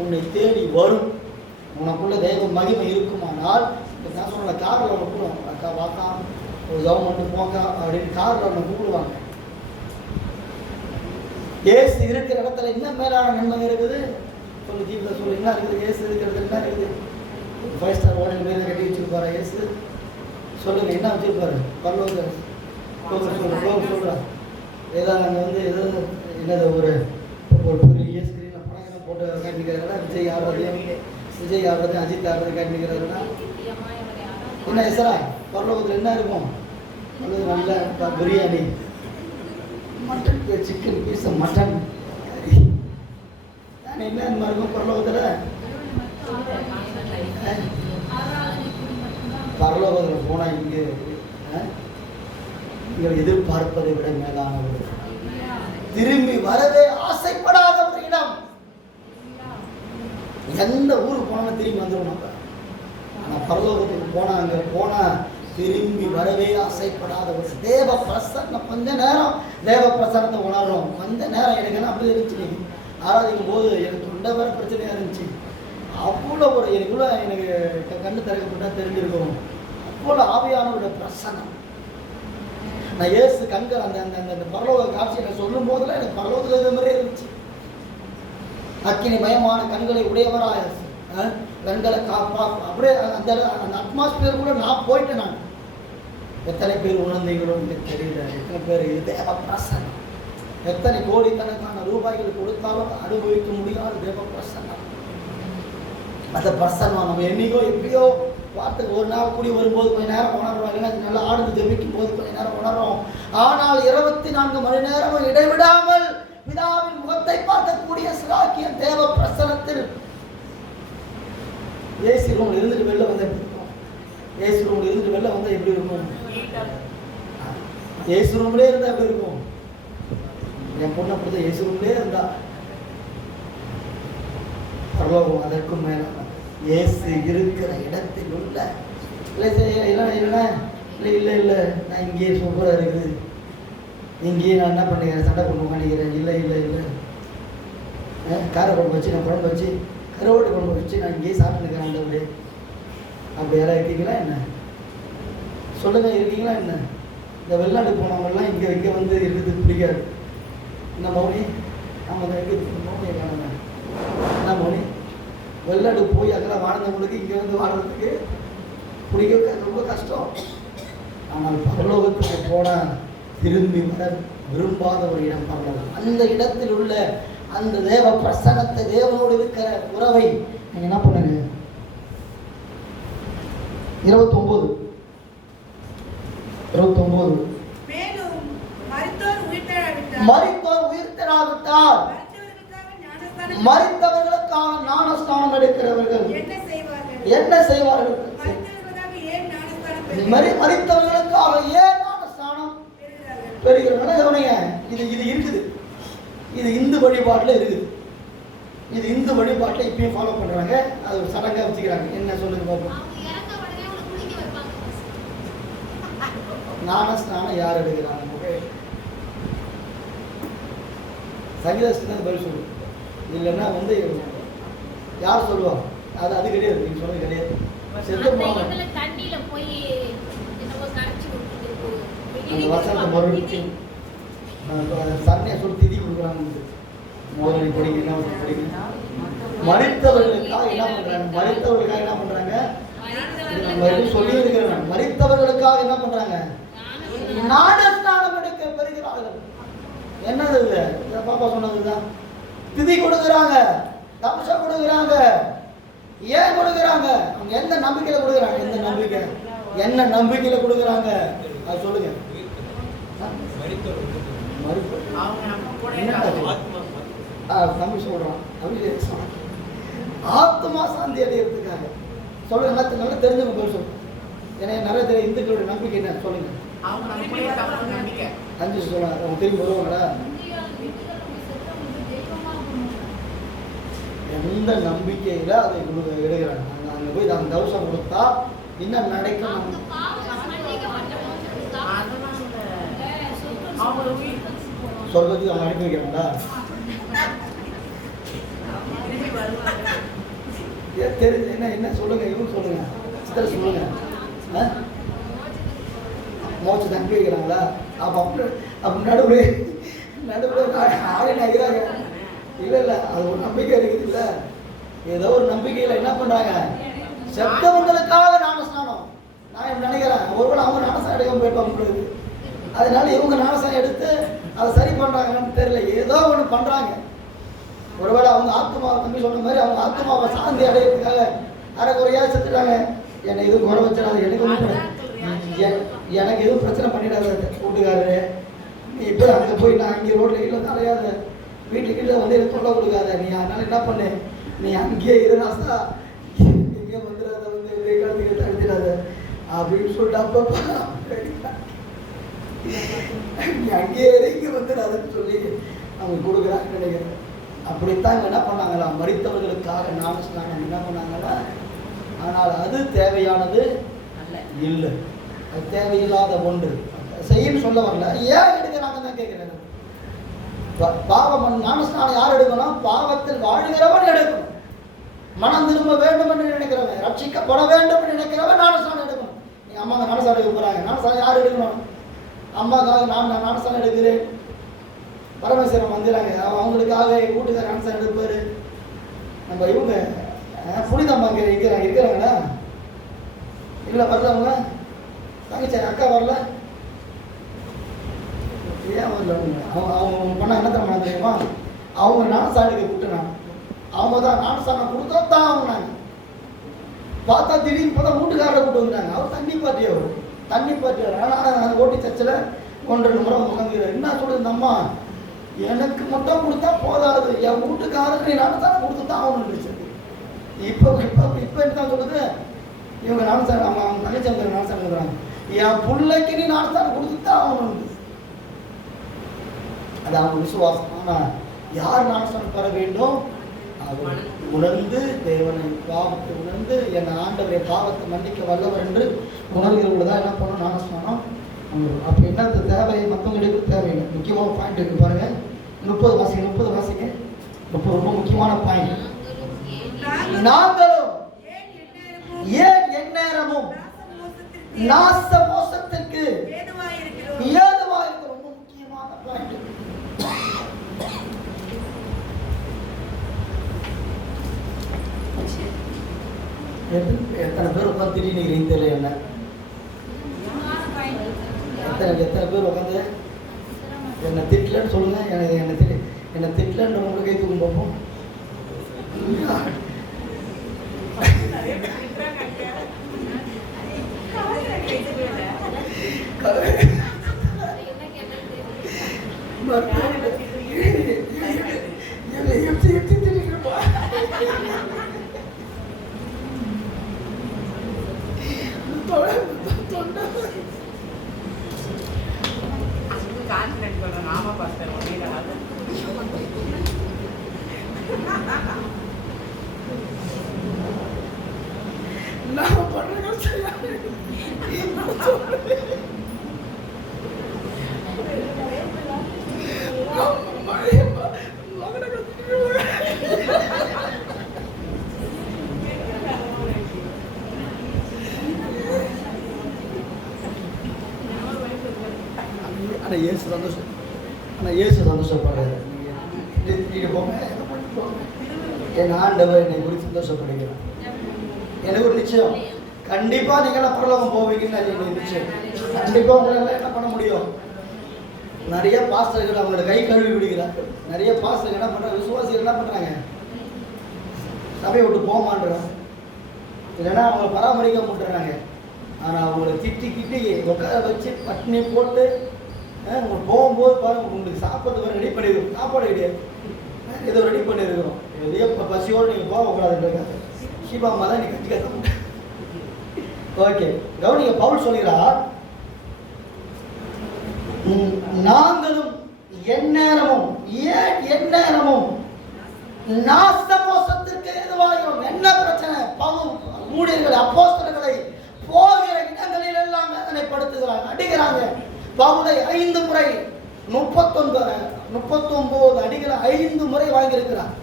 உன்னை தேடி வரும். உனக்குள்ள தெய்வ மகிமை இருக்குமானால், நான் சொல்ல காரில் ஒன்று கூப்பிடுவாங்க, அக்கா வாக்கா ஒரு ஜவம் மட்டும் போங்க அப்படின்னு காரில் ஒன்று கூப்பிடுவாங்க. ஏசு இருக்கிற இடத்துல இன்னும் மேலான நன்மை இருக்குது. சொல்லு ஜீவித சொல்லு, என்ன இருக்குது? ஏசு இருக்கிற இடத்துல என்ன இருக்குது? 5 ஸ்டார் ஹோட்டல் மேலே கட்டி வச்சுருப்பாரா ஏசு? சொல்லுங்க, என்ன வச்சுருப்பாரு? பரலோக சொல்கிறேன். ஏதாவது அங்கே வந்து ஏதாவது என்னது ஒரு பெரிய ஸ்க்ரீனில் படங்கள்லாம் போட்டு காட்டிக்கிறாருன்னா விஜய் ஆடுறது அஜித் ஆடுறது காட்டிக்கிறாருன்னா என்ன எசரா? பரலோகத்தில் என்ன இருக்கும்? நல்ல biryani, mutton chicken piece, mutton கறி, என்ன இந்த மாதிரி இருக்கும் பரலோகத்தில்? பரலோகத்தில் போனால் இங்கே நீங்கள் எதிர்பார்ப்பதை விட மேலான ஒரு திரும்பி வரவே ஆசைப்படாத ஒரு இடம். எந்த ஊருக்கு போனாலும் திரும்பி வந்துடும் நம்ம. ஆனால் பரலோகத்துக்கு போனால் அங்கே போனால் திரும்பி வரவே ஆசைப்படாத ஒரு தேவ பிரசன்னம். கொஞ்ச நேரம் தேவ பிரசன்னத்தை உணர்றோம். கொஞ்ச நேரம் எனக்குன்னா அப்படி இருந்துச்சு. ஆராதிக்கும் போது எனக்கு தொண்டை வர பிரச்சனையாக இருந்துச்சு. அவ்வளோ ஒரு எனக்குள்ள எனக்கு கண்ணு திறக்கப்பட்டா தெரிஞ்சிருக்கணும். அவ்வளோ ஆவியானவருடைய பிரசன்னம். நான் இயேசு கண்கள் அந்த அந்த அந்த பரலோக காட்சியை நான் சொல்லும் போதெல்லாம் எனக்கு பரலோகத்தில் இருந்த மாதிரியே இருந்துச்சு. அக்கினி மயமான கண்களை உடையவராய கண்களை காப்பா அப்படியே அந்த அந்த அட்மாஸ்பியர் கூட நான் போயிட்டேன். நான் எத்தனை பேர் உணர்ந்தீங்களோ எனக்கு தெரியல. எத்தனை பேர் தேவ பிரசன்னம். எத்தனை கோடிக்கணக்கான ரூபாய்கள் கொடுத்தாலும் அனுபவிக்க முடியாத தேவ பிரசன்னம். அந்த பிரசன்னம் நம்ம என்னைக்கோ எப்படியோ வார்த்தைக்கு ஒரு நாள் கூடி வரும்போது கொஞ்ச நேரம் உணர்றோம். இல்லைன்னா நல்லா ஆழ்ந்து ஜெபிக்கும் போது கொஞ்ச நேரம் உணர்றோம். ஆனால் 24 மணி நேரமும் இடைவிடாமல் பிதாவின் முகத்தை பார்க்கக்கூடிய சிலாக்கியம் தேவ பிரசனத்தில். ஏசி ரூம் இருந்துட்டு வெளில வந்தா எப்படி இருக்கும்? ஏசி ரூம் இருந்துட்டு வெளில வந்தா எப்படி இருக்கும்? ஏசி ரூம்லேயே இருந்தா எப்படி இருக்கும்? என் பொண்ணை பொறுத்த ஏசி ரூம்லேயே இருந்தா. பரலோகம் அதற்கும் மேல இயேசு இருக்கிற இடத்தில் உள்ள இல்லை நான் இங்கேயே சூப்பராக இருக்குது, இங்கேயே நான் என்ன பண்ணிக்கிறேன், சண்டை கொண்டு உட்காந்துக்கிறேன், இல்லை காரை குழம்பு வச்சு நான் குழம்பு வச்சு கருவாட்டு குழம்பு வச்சு நான் இங்கேயே சாப்பிட்டுக்கிறேன் ஆண்டவரே. அப்படி யாராவது இருக்கீங்களா என்ன? சொல்லுங்க, இருக்கீங்களா என்ன? இந்த வெளிநாடு போனவங்கெல்லாம் இங்கே வந்து இருக்கிறதுக்கு பிடிக்காது. என்ன மௌனி? நம்ம இருக்கிறதுக்கு மௌனியை காணுங்க. என்ன மௌனி? வெளிநாடு போய் அங்கெல்லாம் வாழ்ந்தவங்களுக்கு இங்கே வந்து வாழ்றதுக்கு பிடிக்க ரொம்ப கஷ்டம். ஆனால் பரலோகத்துக்கு போனால் திரும்பி வர விரும்பாத ஒரு இடம் பரலோகம். அந்த இடத்தில் உள்ள அந்த தேவ பிரசன்னத்தை, தேவனோடு இருக்கிற உறவை நீங்க என்ன பண்ணுங்க. 29 மேலும் மரித்தோர் உயிர்த்தெழாவிட்டால் மரித்தவர்களுக்காக ஞானஸ்நானம் எடுக்கிறவர்கள் என்ன செய்வார்கள்? மரித்தவர்களுக்காக ஏன் ஞானஸ்நானம் பெறுகிறார்கள்? இது இருக்குது. இது இந்து வழிபாட்டில் இருக்குது. இது இந்து வழிபாட்டில் இப்பயும் ஃபாலோ பண்றாங்க. அது ஒரு சடங்காக வச்சுக்கிறாங்க. என்ன சொல்லுங்க பாப்போம். ஞானஸ்நானம் யார் எடுக்கிறாங்க? சங்கீதஸ்தான் பதில் சொல்லு. இல்லைன்னா வந்து யார் சொல்லுவாங்க? அது கிடையாது. நீங்க சொன்னது கிடையாது. தண்ணியில போய் அந்த வசனத்தை மறுபடியும் சரணையை சொல்லி திதி கொடுக்குறாங்க. மோதனை படிக்க மரித்தவர்களுக்காக என்ன பண்றாங்க? மரித்தவர்களுக்காக என்ன பண்றாங்க? சொல்லி இருக்கிறேன். மரித்தவர்களுக்காக என்ன பண்றாங்க? ஞானஸ்நானம் எடுக்க பெறுகிறார்கள். என்னது இது? பாப்பா சொன்னதுதான். திதி கொடுக்குறாங்க, தபசா கொடுக்குறாங்க. ஏன் கொடுக்குறாங்க? அவங்க எந்த நம்பிக்கையில கொடுக்குறாங்க? எந்த நம்பிக்கை? என்ன நம்பிக்கையில கொடுக்குறாங்க? அது சொல்லுங்க. நம்பி சொல்றான். ஆத்மா சாந்தி அடையிறதுக்காக சொல்லுங்க. நல்லா தெரிஞ்சுங்க போய் சொல்லுங்க. ஏன்னா நிறைய தெரியும் இந்துக்களுடைய நம்பிக்கை என்ன சொல்லுங்க. 5 சொல்லுங்க. அவங்க திரும்பி வருவாங்களா? எந்த நம்பிக்கையில அதை எடுக்கிறாங்க. அங்கே போய் நாங்கள் தவசம் கொடுத்தா என்ன நடக்கும்? சொர்க்கத்துக்கு அவங்க அனுப்பி வைக்கிறாங்களா? தெரிஞ்சு என்ன சொல்லுங்க. இவங்க சொல்லுங்க, சித்தரை சொல்லுங்க. மோட்சத்தை அனுப்பி வைக்கிறாங்களா? அப்போ நடுவில் ஆடி நகிறாங்க. இல்லை அது ஒரு நம்பிக்கை இருக்குது. இல்லை ஏதோ ஒரு நம்பிக்கையில் என்ன பண்ணுறாங்க? செத்தவங்களுக்காக ஞானஸ்நானம். நான் என்ன நினைக்கிறேன், ஒருவேளை அவங்க ஞானஸ்நானம் எடுக்காமல் போயிட்டு உங்களுக்கு. அதனால இவங்க ஞானஸ்நானம் எடுத்து அதை சரி பண்ணுறாங்கன்னு தெரியல. ஏதோ ஒன்று பண்ணுறாங்க. ஒருவேளை அவங்க ஆத்மாவை தம்பி சொன்ன மாதிரி அவங்க ஆத்மாவை சாந்தி அடையிறதுக்காக அரைக்குறையாக செத்துட்டாங்க. என்னை எதுவும் குறை வச்சிடாது, எனக்கு எதுவும் பிரச்சனை பண்ணிடாத கூட்டுக்காரரு. நீ இப்போ அங்கே போய் நான் இங்கே ரோட்டில் கீழே தலையாத, வீட்டுக்கிட்ட வந்து எனக்கு தொல்லை கொடுக்காத. நீ அதனால என்ன பண்ணு, நீ அங்கேயே இருந்தாசா இங்கே வந்துடாத, வந்து இடத்துக்கு தடுத்திடாத. அப்படின்னு சொல்லிட்டு அப்பப்பா நீ அங்கேயே இறங்கி வந்து அதுன்னு சொல்லி அவங்க கொடுக்குறாங்க நினைக்கிறேன். அப்படித்தான் என்ன பண்ணாங்களா, மரித்தவர்களுக்காக ஞானஸ்நானம் என்ன பண்ணாங்களா. ஆனால் அது தேவையானது இல்லை, அது தேவையில்லாத ஒன்று. செய்யன்னு சொல்ல வரல, ஏன் எடுக்கிறாங்க தான் கேட்கிறேன். பாவம் ஞானஸ்நானம் யார் எடுக்கணும்? பாவத்தில் வாழ்கிறவன் எடுக்கணும். மனம் திரும்ப வேண்டும் என்று நினைக்கிறவன், ரட்சிக்கப்பட வேண்டும் என்று நினைக்கிறவன் ஞானஸ்நானம் எடுக்கணும். நீ அம்மாங்க ஞானஸ்நானம் எடுக்க போறாங்க, ஞானஸ்நானம் யார் எடுக்கணும்? அம்மாக்காக நான் ஞானஸ்நானம் எடுக்கிறேன், பரமேஸ்வரன் வந்துடுறாங்க, அவங்களுக்காக எங்கள் வீட்டுக்கார ஞானஸ்நானம் எடுப்பாரு. நம்ம இவங்க புனிதம்மா இருக்கிறாங்களா? இல்லை வரல, அவங்க தங்கச்சி அக்கா வரல, ஏன் வரல? அவங்க பண்ண என்ன தரமா தெரியுமா? அவங்க ஞானஸ்நானம் கூப்பிட்டுனாங்க, அவங்க தான் ஞானஸ்நானம் கொடுத்தா தான் அவங்கனாங்க. பார்த்தா திடீர்னு பார்த்தா வீட்டுக்காரரை கூப்பிட்டு வந்துட்டாங்க. அவர் தண்ணி பாட்டியவர். ஆனால் ஓட்டி சர்ச்சில் 1-2 முறை உட்காந்துக்கிறார். என்ன சொல்லுது இந்த அம்மா, எனக்கு மட்டும் கொடுத்தா போதாது, என் வீட்டுக்காரருக்கு ஞானஸ்நானம் கொடுத்து தான் ஆகணும்னு. இப்போ என்ன சொல்லுது, இவங்க ஞானஸ்நானம் அவங்க தங்கச்சி அவங்க ஞானஸ்நானம் கொடுக்குறாங்க, என் பிள்ளைக்கு நீ ஞானஸ்நானம் கொடுத்து தான் ஆகணும்னு. அது அவங்க விசுவாசம். ஆனால் யார் ஞானஸ்நானம் பெற வேண்டும்? அவர் உணர்ந்து தேவனை பாவத்தை உணர்ந்து என் ஆண்டவரை பாவத்தை மன்னிக்க வல்லவர் என்று உணர்கிறவர்கள் தான் என்ன பண்ணணும்? ஞானஸ்நானம். அப்போ என்ன தேவை? மற்றவங்களுக்கு தேவையில்லை. முக்கியமான பாயிண்ட் இருக்கு பாருங்க. 30 வாசிங்க. ரொம்ப முக்கியமான பாயிண்ட். நாங்களும் ஏன் எந்நேரமும் நாச மோசத்திற்கு ஏதுவாக இருக்கிற ரொம்ப முக்கியமான பாயிண்ட். எத்தனை பேர் உட்காந்து திடீர்னு தெரியல என்ன? எத்தனை பேர் உட்காந்து என்னை திட்டலன்னு சொல்லுங்க. என்னை திட்டலன்னு உங்களுக்கு கை தூக்கும் பார்ப்போம். இயேசு சந்தோஷப்படுறாரு. நீங்கள் போங்க, என் ஆண்டவர் என்னை குறித்து சந்தோஷப்படுகிறார். எனக்கு ஒரு நிச்சயம், கண்டிப்பாக நீங்களாம் பரலோகம் போவீங்கன்னு எனக்கு நிச்சயம். கண்டிப்பாக உங்களால் என்ன பண்ண முடியும்? நிறைய பாஸ்டர்கள் அவங்களோட கை கழுவி விடுகிறார்கள். நிறைய பாஸ்டர்கள் என்ன பண்ணுறாங்க? விசுவாசிகள் என்ன பண்ணுறாங்க? சபையை விட்டு போமான்றாங்க, இல்லைன்னா அவங்களை பராமரிக்க மாட்டுறாங்க. ஆனால் அவங்கள திட்டி உட்கார வச்சு பட்டினி போட்டு உங்களுக்கு போகும்போது பாருங்க, உங்களுக்கு சாப்பாடு ரெடி பண்ணிடுவோம். சாப்பாடு கிடையாது, ஏதோ ரெடி பண்ணியிருக்கிறோம். எதையோ பசியோடு நீங்கள் போகக்கூடாது. ஷீபாமா தான் நீ கட்சி ஓகே. கவனிங்க, பவுல் சொல்கிறார், நாங்களும் எந்நேரமும் நாச மோசத்திற்கு எதுவாகிறோம். என்ன பிரச்சனை? பவுல் ஊழியர்களை அப்போஸ்தலர்களை போகிற இடங்களில் எல்லாம் வேதனைப்படுத்துகிறாங்க, அடிக்கிறாங்க. பவுலை 5 முறை 39 அடிகளை 5 முறை வாங்கியிருக்கிறார்.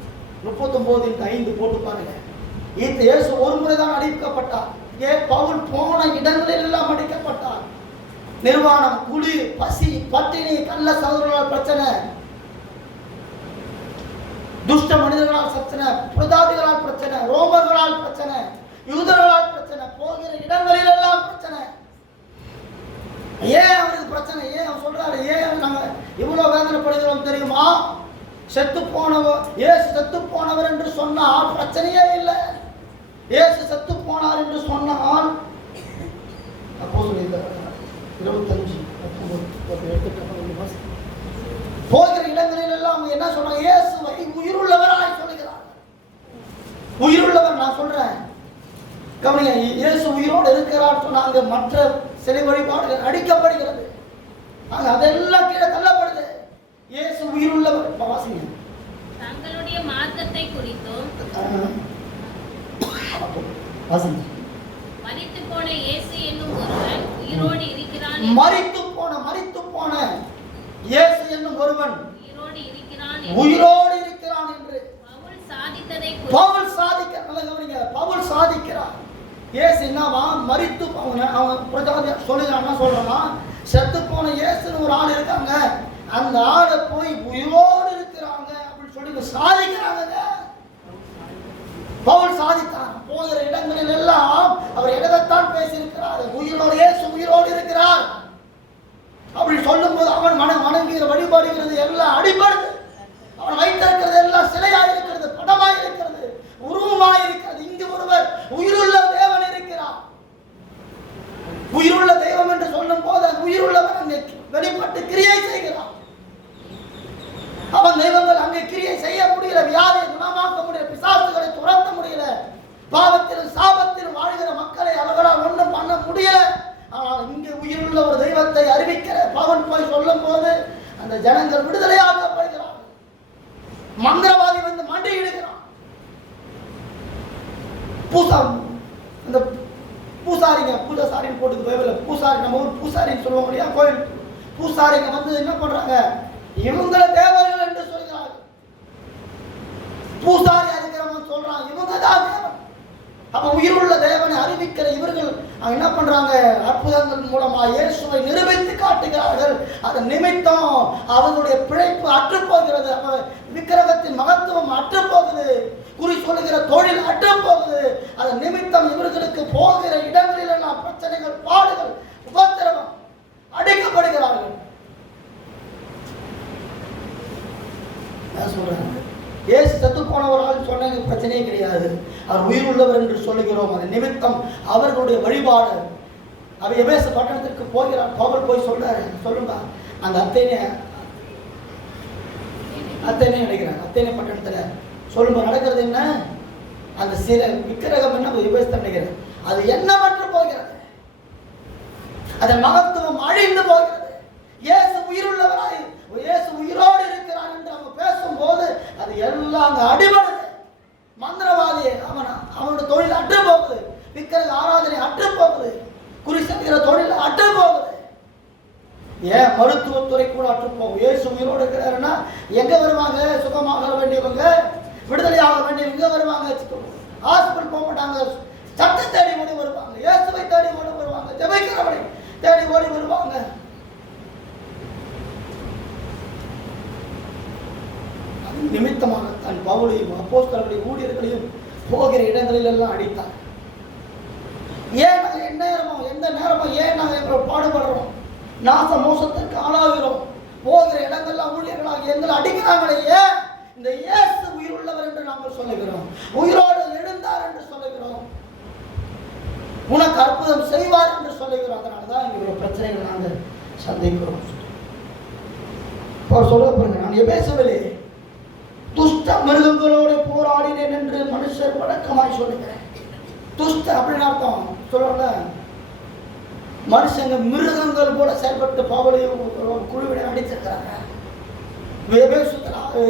39 × 5 போட்டு பாருங்க. இயேசு ஒரு முறை தான் அடிக்கப்பட்டார். பவுல் போன இடங்களில் எல்லாம் அடிக்கப்பட்டார். நிர்வாணம், குளிர், பசி, பட்டினி, கள்ள சகோதரர்களால் பிரச்சனை, துஷ்ட மனிதர்களால் பிரச்சனை, பிரதாதிகளால் பிரச்சனை, ரோமர்களால் பிரச்சனை, யூதர்களால் பிரச்சனை, போகிற இடங்களில் எல்லாம் பிரச்சனை. ஏன் அவருக்கு பிரச்சனை? ஏன் அவர் சொல்றாரு? ஏன் நாங்க இவ்வளவு வேதனைப்படுகிறோம் தெரியுமா? செத்து போனவர், இயேசு செத்து போனவர் என்று சொன்னால் பிரச்சனையே இல்லை. இயேசு செத்து போனார் என்று சொன்னால் அப்போஸ்தலர் 25:19 போகிற இடங்களில் எல்லாம் அவங்க என்ன சொல்றாங்க? இயேசுவை உயிருள்ளவராய் சொல்லுகிறார். உயிருள்ளவர் நான் சொல்றேன், கவனிங்க, இயேசு உயிரோடு இருக்கிறார் சொன்னாங்க. மற்ற சிலை வழிபாடுகள் அடிக்கப்படுகிறது. ஆனா அதெல்லாம் கீழே தள்ளப்படுது. இயேசு உயிருள்ளவர். வாசிங்க. தங்களுடைய மார்க்கத்தை குறித்தும் வாசிங்க. மரித்து போன இயேசு என்னும் ஒருவன் உயிரோடு இருக்கிறான் மரித்து போன இயேசு என்னும் ஒருவன் உயிரோடு இருக்கிறான் உயிரோடு இருக்கிறான் என்று பவுல் சாதித்ததை பவுல் சாதிக்கிறார். நல்லா கவனிங்க, பவுல் சாதிக்கிறார். இயேசு என்னவா மரித்து அவன் பிரஜாதி சொல்லுகிறான். சொல்றான், செத்து போன இயேசுன்னு ஒரு ஆள் இருக்காங்க, அந்த ஆளை போய் உயிரோடு இருக்கிறாங்க அப்படின்னு சொல்லி சாதிக்கிறாங்க. பவுல் சாதித்தார். போகிற இடங்களில் எல்லாம் அவர் எதைத்தான் பேசியிருக்கிறார்? உயிரோடு இயேசு உயிரோடு இருக்கிறார் அப்படி சொல்லும் போது அவன் வணங்குகிற வழிபாடுகிறது எல்லாம் அடிபடுது. அவன் வைத்திருக்கிறது எல்லாம் சிலையாக இருக்கிறது, படமாக இருக்கிறது, உருவமாக இருக்கிறது. இங்கு ஒருவர் உயிருள்ள தேவன் இருக்கிறார். உயிருள்ள தெய்வம் என்று சொல்லும் போது உயிருள்ளவர் அங்கே வெளிப்பட்டு கிரியை செய்கிறார். அவன் தெய்வங்கள் அங்கே கிரியை செய்ய முடியல, வியாதியை குணமாக்க முடியல, பிசாசுகளை துரத்த முடியல, பாவத்திலும் சாபத்திலும் வாழ்கிற மக்களை அவர்களால் ஒன்றும் பண்ண முடியல. ஆனால் இங்கே உயிருள்ள ஒரு தெய்வத்தை அறிவிக்கிற பவன் போய் சொல்லும் போது அந்த ஜனங்கள் விடுதலையாக்கப்படுகிறார். மந்திரவாதி வந்து மண்டியிடுகிறான். அந்த பூசாரிங்க, பூசாரின்னு போட்டு பைபிள்ல பூசாரி, நம்ம ஊர் பூசாரின்னு சொல்லுவோம் இல்லையா, கோயில் பூசாரிங்க வந்து என்ன பண்றாங்க? இவங்களை தேவர்கள் என்று சொல்கிறார்கள். பூசாரி இருக்கிறவன் சொல்றான் இவங்க தான் தேவன். அப்ப உயிருள்ள தேவனை அறிவிக்கிற இவர்கள் என்ன பண்றாங்க? அற்புதங்கள் மூலமா இயேசுவை நிரூபித்து காட்டுகிறார்கள். அதன் நிமித்தம் அவர்களுடைய பிழைப்பு அற்று போகிறது. விக்கிரகத்தின் மகத்துவம் அற்று போகுது. குறி சொல்லுகிற தொழில் அற்று போகுது. அதன் நிமித்தம் இவர்களுக்கு போகிற இடங்களில் எல்லாம் பிரச்சனைகள், பாடுகள், உபத்திரவம், அடிக்கப்படுகிறார்கள். சொல்றாங்க இயேசு செத்து போனவரால் சொன்ன பிரச்சனையே கிடையாது, அவர் உயிர் உள்ளவர் என்று சொல்லுகிறோம். அது நிமித்தம் அவர்களுடைய வழிபாடு. அவர் எபேசு பட்டணத்திற்கு போகிறார். பவுல் போய் சொல்றாரு, சொல்லுங்க அந்த அத்தேனே நினைக்கிறாங்க, அத்தேனே பட்டணத்துல சொல்லுங்க நடக்கிறது என்ன? அந்த சில விக்கிரகம் என்ன எபேசு நினைக்கிறது, அது என்ன மற்ற போகிறது, அதன் மகத்துவம் அழிந்து போகிறது. இயேசு உயிருள்ளவராய், இயேசு உயிரோடு இருக்கிறான் என்று அவங்க பேசும்போது அது எல்லாம் அங்கே அடிபடுது. மந்திரவாதி அவனுடைய தொழில் அற்று போகுது, விக்கிரக ஆராதனை அற்று போகுது, குறி செல்கிற தொழில் அற்று போகுது. ஏன் மருத்துவத்துறை கூட அற்று போகும். இயேசு உயிரோடு இருக்கிறாருன்னா எங்க வருவாங்க? சுகமாக வேண்டியவங்க, விடுதலையாக வேண்டியவங்க வருவாங்க. ஹாஸ்பிட்டல் போக மாட்டாங்க, சட்டை தேடி ஓடி வருவாங்க, இயேசுவை தேடி ஓடி வருவாங்க, ஜெபிக்கிறவனை தேடி ஓடி வருவாங்க. நிமித்தமாக தன் பவுலையும் அப்போஸ்தலர்களையும் ஊழியர்களையும் போகிற இடங்களில் எல்லாம் அடித்தார். ஏன் நாங்கள் எந்த நேரமோ ஏன் நாங்கள் பாடுபடுறோம், நாச மோசத்திற்கு ஆளாகிறோம், போகிற இடங்கள்லாம் ஊழியர்களாக எங்களை அடிக்கிறாங்களே? ஏன்? இந்த இயேசு உயிர் உள்ளவர் என்று நாங்கள் சொல்லுகிறோம், உயிரோடு எழுந்தார் என்று சொல்லுகிறோம், உனக்கு அற்புதம் செய்வார் என்று சொல்லுகிறோம். அதனாலதான் இவ்வளவு பிரச்சனைகள் நாங்கள் சந்திக்கிறோம். சொல்ல பாருங்க, நான் எபேசுவிலே துஷ்ட மிருகங்களோடு போராடினேன் என்று மனுஷர் வழக்கமாய் சொல்லுகிறேன். துஷ்ட அப்படின்னு அர்த்தம் சொல்ல, மனுஷங்க மிருகங்கள் போல செயல்பட்டு பவுலையும் குழுவிட அடிச்சிருக்கிறாங்க.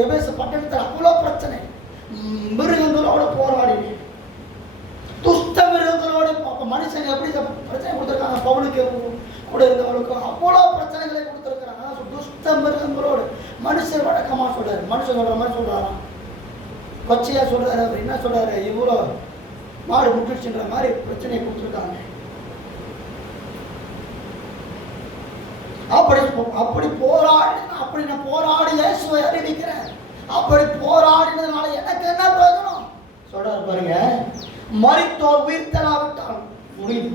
எபேசு பட்டணத்தில் அவ்வளோ பிரச்சனை. மிருகங்களோடு போராடினேன், துஷ்ட மிருகங்களோடு. மனுஷங்க எப்படி பிரச்சனை கொடுத்துருக்காங்க? பவுலுக்கு கூட இருந்தவங்களுக்கும் அவ்வளோ பிரச்சனைகளை கொடுத்துருக்காங்க. துஷ்ட மிருகங்களோடு மனுஷர் வழக்கமாக சொல்றாரு. மனுஷன் சொல்ற மாதிரி சொல்றாராம், கொச்சையா சொல்றாரு. அவர் என்ன சொல்றாரு? இவ்வளோ மாடு முட்டுச்சுன்ற மாதிரி பிரச்சனையை கொடுத்துருக்காங்க. அப்படி போராடி இயேசுவை அறிவிக்கிறேன். அப்படி போராடினதுனால எனக்கு என்ன பிரயோஜனம் சொல்றாரு பாருங்க. மரித்தோர் உயிர்த்தெழாவிட்டால் முடியும்,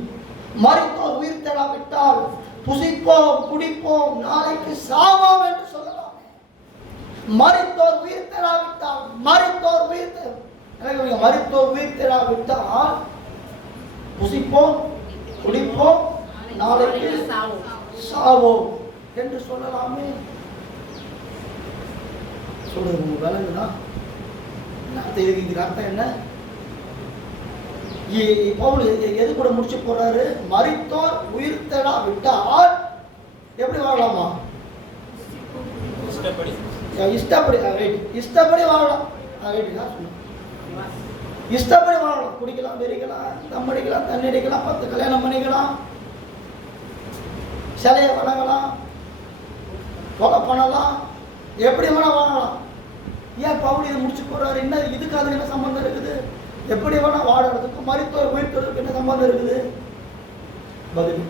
மரித்தோர் உயிர்த்தெழாவிட்டால் புசிப்போம் குடிப்போம் நாளைக்கு சாவோம் என்று சொல்லலாம். மரித்தோர் உயிர்த்தெழாவிட்டால், மரித்தோர் உயிர்த்தெழாவிட்டால் புசிப்போம் குடிப்போம் நாளைக்கு சாவோம் என்று சொல்லலாமே. சொல்றது விளங்குதா? இதுக்கு அர்த்தம் என்ன? பவுல் எது கூட முடிச்சு போறாரு? மரித்தோர் உயிர் தேடா விட்டால் எப்படி வாழலாமா? இஷ்டப்படி இஷ்டப்படி வாழலாம். இஷ்டப்படி வாழலாம். குடிக்கலாம், வெறிக்கலாம், தம் அடிக்கலாம், தண்ணி அடிக்கலாம், 10 கல்யாணம் பண்ணிக்கலாம், சிலையை வணங்கலாம், கொலை பண்ணலாம், எப்படி வேணா வாழலாம். ஏன் பவுல் இதை முடிச்சு போறாரு? என்ன இதுக்கு அது என்ன சம்பந்தம் இருக்குது? எப்படி வேணா வாழறதுக்கும் மரித்தோர் உயிர் தேடுறதுக்கு என்ன சம்பந்தம் இருக்குது? பதில்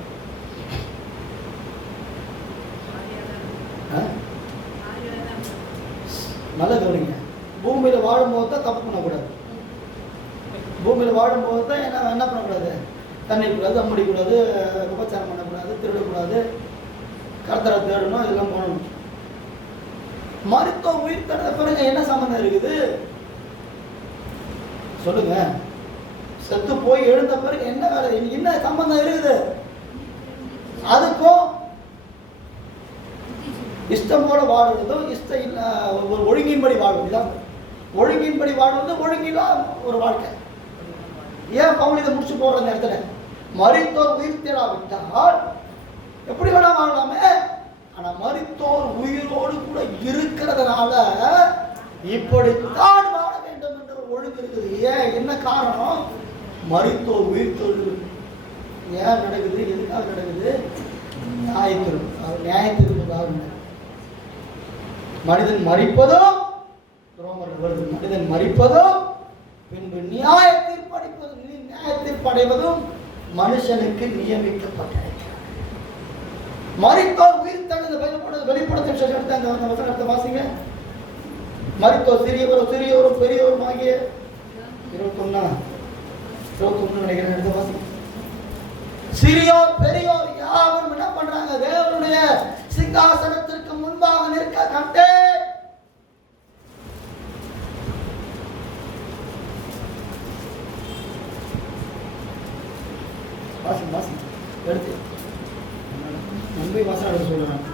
நல்ல கவனிங்க. பூமியில் வாழும்போது தான் தப்பு பண்ணக்கூடாது. பூமியில் வாழும்போது தான் என்ன பண்ணக்கூடாது? தண்ணி கூடாது, அம்மடிக்கூடாது, விபச்சாரம் பண்ணக்கூடாது, திருடக்கூடாது, கர்த்தரை தேடணும், இதெல்லாம் பண்ணணும். மருத்துவ உயிர் தேட பிறகு என்ன சம்பந்தம் இருக்குது சொல்லுங்க? செத்து போய் எழுந்த பிறகு என்ன வேலை, என்ன சம்பந்தம் இருக்குது? அதுக்கும் இஷ்டம் போல வாழ்வதும் இஷ்டம் இல்லை ஒரு ஒழுங்கின்படி வாழ்வது தான். ஒழுங்கின்படி வாழ்வது ஒழுங்கிலா ஒரு வாழ்க்கை. ஏன் பவுல் இதை முடிச்சு போடுற நேரத்துல மரித்தோர் உயிர் தேடாவிட்டால் எப்படி வேணா வாழலாமே. ஆனா மரித்தோர் உயிரோடு கூட இருக்கிறதுனால இப்படித்தான் வாழ வேண்டும் என்ற ஒழுங்கு இருக்குது. ஏன் என்ன காரணம்? மரித்தோர் உயிர் தேடு ஏன் நடக்குது? எதுக்காக நடக்குது? நியாயத்திற்கு. மனிதன் மரிப்பதும் மனிதன் மரிப்பதும் பின்பு நியாயத்தீர்ப்படைவதும் மனுஷனுக்கு நியமிக்கப்பட்டிருக்கிறது. மரித்தோர் உயிர் தழுது வெளிப்படுத்தும் அந்த வசனத்தை வாசிங்க. மரித்தோர் சிறியோரும் பெரியோரும் ஆகிய 21 நினைக்கிறேன். எடுத்து வாசிங்க. சிறியோர் பெரியோர் யாரும் என்ன பண்றாங்க? தேவனுடைய சிங்காசனத்திற்கு முன்பாக நிற்க கண்டேன். வாசி எடுத்து முன்பே வாசனை எடுத்து சொல்றேன்.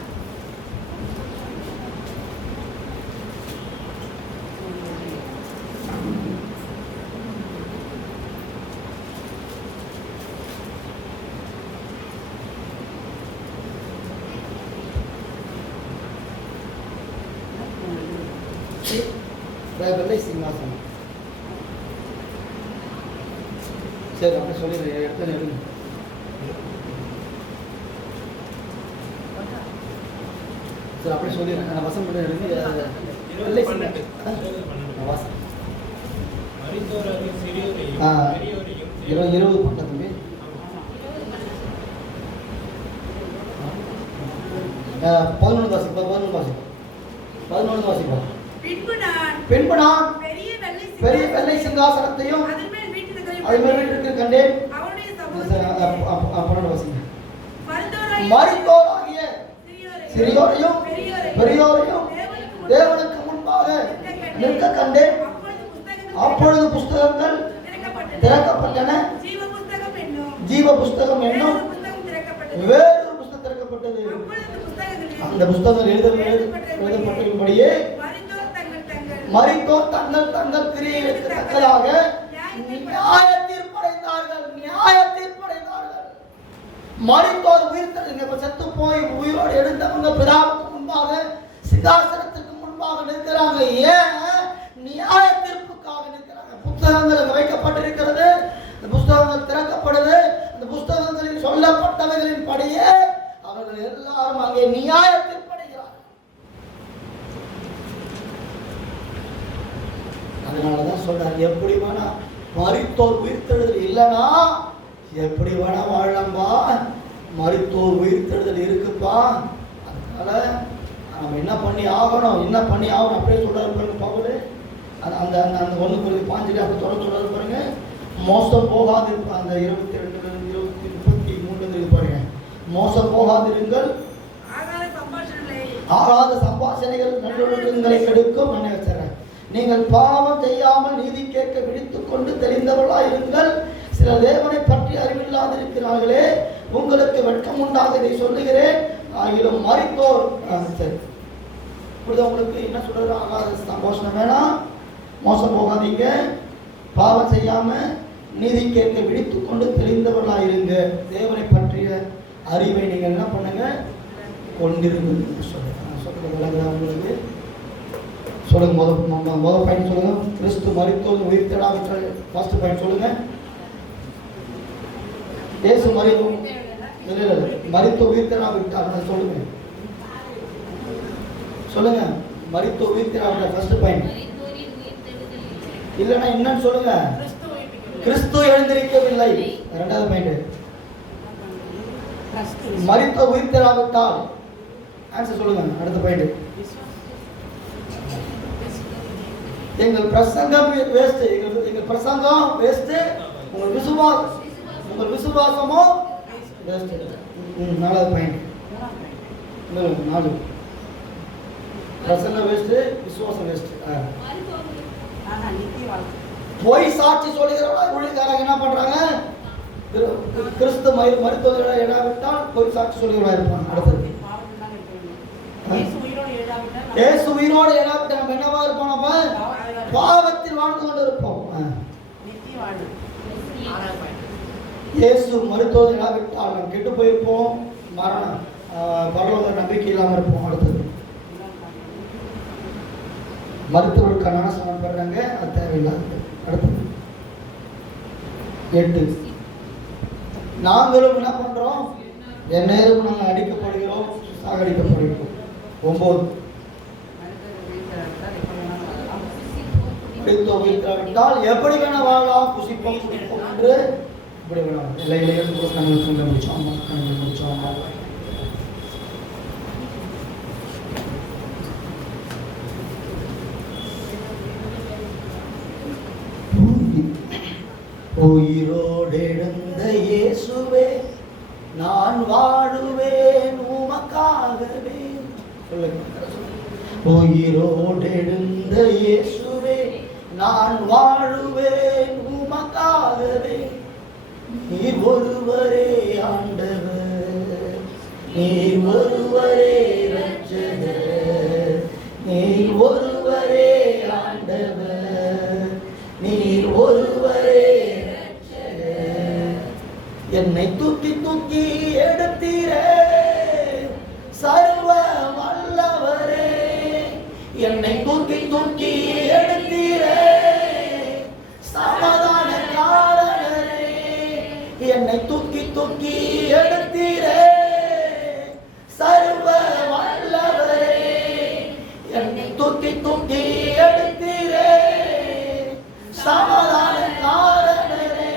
வெள்ளை சிங்காசனம். சரி, அப்படி சொல்லி எடுத்து எடுங்க. சரி, அப்படி சொல்லிடுறேன். நான் வசம் பண்ணி எடுங்க. வெள்ளை சிங்காசனம் 20 பக்கம் தம்பி. 11 வாசிப்போம். பின்பு நான் பெரிய வெள்ளை சிங்காசனத்தையும் அது மேல் வீட்டிற்கு கண்டேன். மரித்தோராகிய சிறியோரையும் பெரியோரையும் தேவனுக்கு முன்பாக நிற்க கண்டேன். அப்பொழுது புஸ்தகங்கள் திறக்கப்பட்டன. ஜீவ புஸ்தகம் என்னும் வேறொரு புஸ்தகம் திறக்கப்பட்டது. அந்த புஸ்தகம் எழுதப்பட்டிருக்கும்படியே மரித்தோர் தங்கள் தங்கள் கிரியைகளுக்கு தக்கதாக நியாய தீர்ப்படைந்தார்கள். மரித்தோர் உயிர்த்தெழுங்க. செத்து போய் உயிரோடு எழுந்தவங்க பிதாவுக்கு முன்பாக சிங்காசனத்துக்கு முன்பாக நிற்கிறாங்க. ஏன்? நியாய தீர்ப்புக்காக நிற்கிறாங்க. புத்தகங்கள் வைக்கப்பட்டிருக்கிறது. அந்த புஸ்தகங்கள் திறக்கப்படுது. அந்த புஸ்தகங்களில் சொல்லப்பட்டவைகளின் படியே அவர்கள் எல்லாரும் அங்கே நியாய தீர்ப்படைகிறார்கள். அதனாலதான் சொல்றாரு, எப்படி வேணா மரித்தோர் உயிர்த்தெழுதல் இல்லைன்னா எப்படி வேணா வாழலாம்பா. மரித்தோர் உயிர்த்தெழுதல் இருக்குப்பா. அதனால நம்ம என்ன பண்ணி ஆகணும் அப்படியே சொல்றாரு பாருங்க பவுல். அந்த அந்த அந்த 1:5 அப்படி சொல்றாரு பாருங்க. மோசம் போகாது. அந்த 22-33 பாருங்க. மோசம் போகாதிருங்கள். ஆகாத சம்பாஷணைகள் நல்லொழுக்கங்களை கெடுக்கும். நான் வச்சுறேன். நீங்கள் பாவம் செய்யாமல் நீதி கேட்க விழித்துக் கொண்டு தெளிந்தவர்களாய் இருங்கள். சில தேவனை பற்றி அறிவில்லாதிருக்கிறார்களே, உங்களுக்கு வெட்கம் உண்டாக இதை சொல்லுகிறேன். ஆகிலும் மரித்தோர் சரி இப்படிதான் உங்களுக்கு என்ன சொல்றது? ஆகாத சம்பாஷணம் வேணாம், மோசம் போகாதீங்க, பாவம் செய்யாம நீதி கேட்க விழித்துக் கொண்டு தெளிந்தவர்களாக இருங்க. தேவனை பற்றிய அறிவை நீங்கள் என்ன பண்ணுங்க, கொண்டிருங்க. சொல்லுங்க விளங்குதா உங்களுக்கு? சொல்லுங்க. முதல் பாயிண்ட் சொல்லுங்க. கிறிஸ்து மரித்தோர் உயிர்த்தெழாவிட்டால். ஃபர்ஸ்ட் பாயிண்ட் சொல்லுங்க. இயேசு மரித்தோர் உயிர்த்தெழாவிட்டால் சொல்லுங்க. சொல்லுங்க. மரித்தோர் உயிர்த்தெழாவிட்டால் ஃபர்ஸ்ட் பாயிண்ட். இல்லைன்னா என்னன்னு சொல்லுங்க. கிறிஸ்து எழுந்திருக்கவில்லை. இரண்டாவது பாயிண்ட். மரித்தோர் உயிர்த்தெழாவிட்டால் ஆன்சர் சொல்லுங்க. அடுத்த பாயிண்ட். எங்கள் பிரசங்கம் வேஸ்ட். எங்கள் பிரசங்கம் வேஸ்ட். உங்கள் விசுவாசமோ வேஸ்ட். நாலாவது பாயிண்ட். 4 பிரசங்கம் வேஸ்ட், விசுவாசம் வேஸ்ட். பொய் சாட்சி சொல்லுகிறவங்களா ஊழியக்காரங்க என்ன பண்றாங்க? கிறிஸ்து மரித்தோரை எழாவிட்டால் பொய் சாட்சி சொல்லுகிறவங்களா இருப்பாங்க. அடுத்தது இயேசு உயிரோடு எழாவிட்டால் நம்ம என்னவா இருப்போம்? நம்ம பாவத்தில் வாழ்ந்து கொண்டு இருப்போம். இயேசு மரித்தோரை எழாவிட்டால் நம்ம கெட்டு போயிருப்போம். மரணம் பரலோக நம்பிக்கை இல்லாமல் இருப்போம். அடுத்தது மருத்துவருக்கான ஞானஸ்நானம் பெறாங்க, அது தேவையில்லாது. அடுத்தது 8 நாங்களும் என்ன பண்றோம்? எந்நேரம் நாங்கள் அடிக்கப்படுகிறோம், சாகடிக்கப்படுகிறோம். 9 விட்டால் எப்படி வேணா வாழலாம், புசிப்போம் குடிப்போம் என்று இப்படி வேணாம். எல்லையிலேயே முடிச்சோம். உயிரோடு எழுந்த இயேசுவே நான் வாழுவேன் உமக்காகவே. உயிரோடு எழுந்த இயேசுவே நான் வாழுவேன் உமக்காகவே. நீர் ஒருவரே ஆண்டவர், நீர் ஒருவரே இரட்சகர், நீர் ஒருவரே ஆண்டவர், நீர் ஒருவரே இரட்சகர். என்னை தூக்கி தூக்கி எடுத்தீரே சர்வ வல்லவரே, என்னை தூக்கி தூக்கி எடுத்தீரே சமாதான காரணரே, என்னை தூக்கி தூக்கி எடுத்தீரே சர்வ வல்லவரே, என்னை தூக்கி தூக்கி எடுத்தீரே சமாதான காரணரே.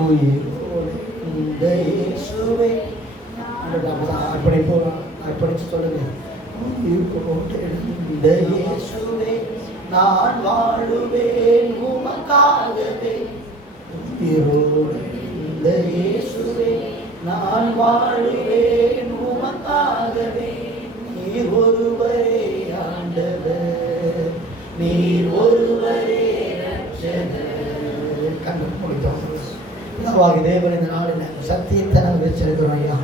உயிரோடு இந்த இயேசுவே படிச்சு சொல்லுங்க. உயிரோடு இந்த இயேசுவே நான் வாழுவேன் உமக்காகவே. உயிரோடு இந்த இயேசுவே நான் வாழுவேன் உமக்காகவே. நீர் ஒருவரே ஆண்டவர், நீர் ஒருவரே இரட்சகர். கண்டு முடித்தோம். தேவன் இந்த நாளில் சத்தியத்தை நாங்கள் வச்சிருக்கிறோம் ஐயா.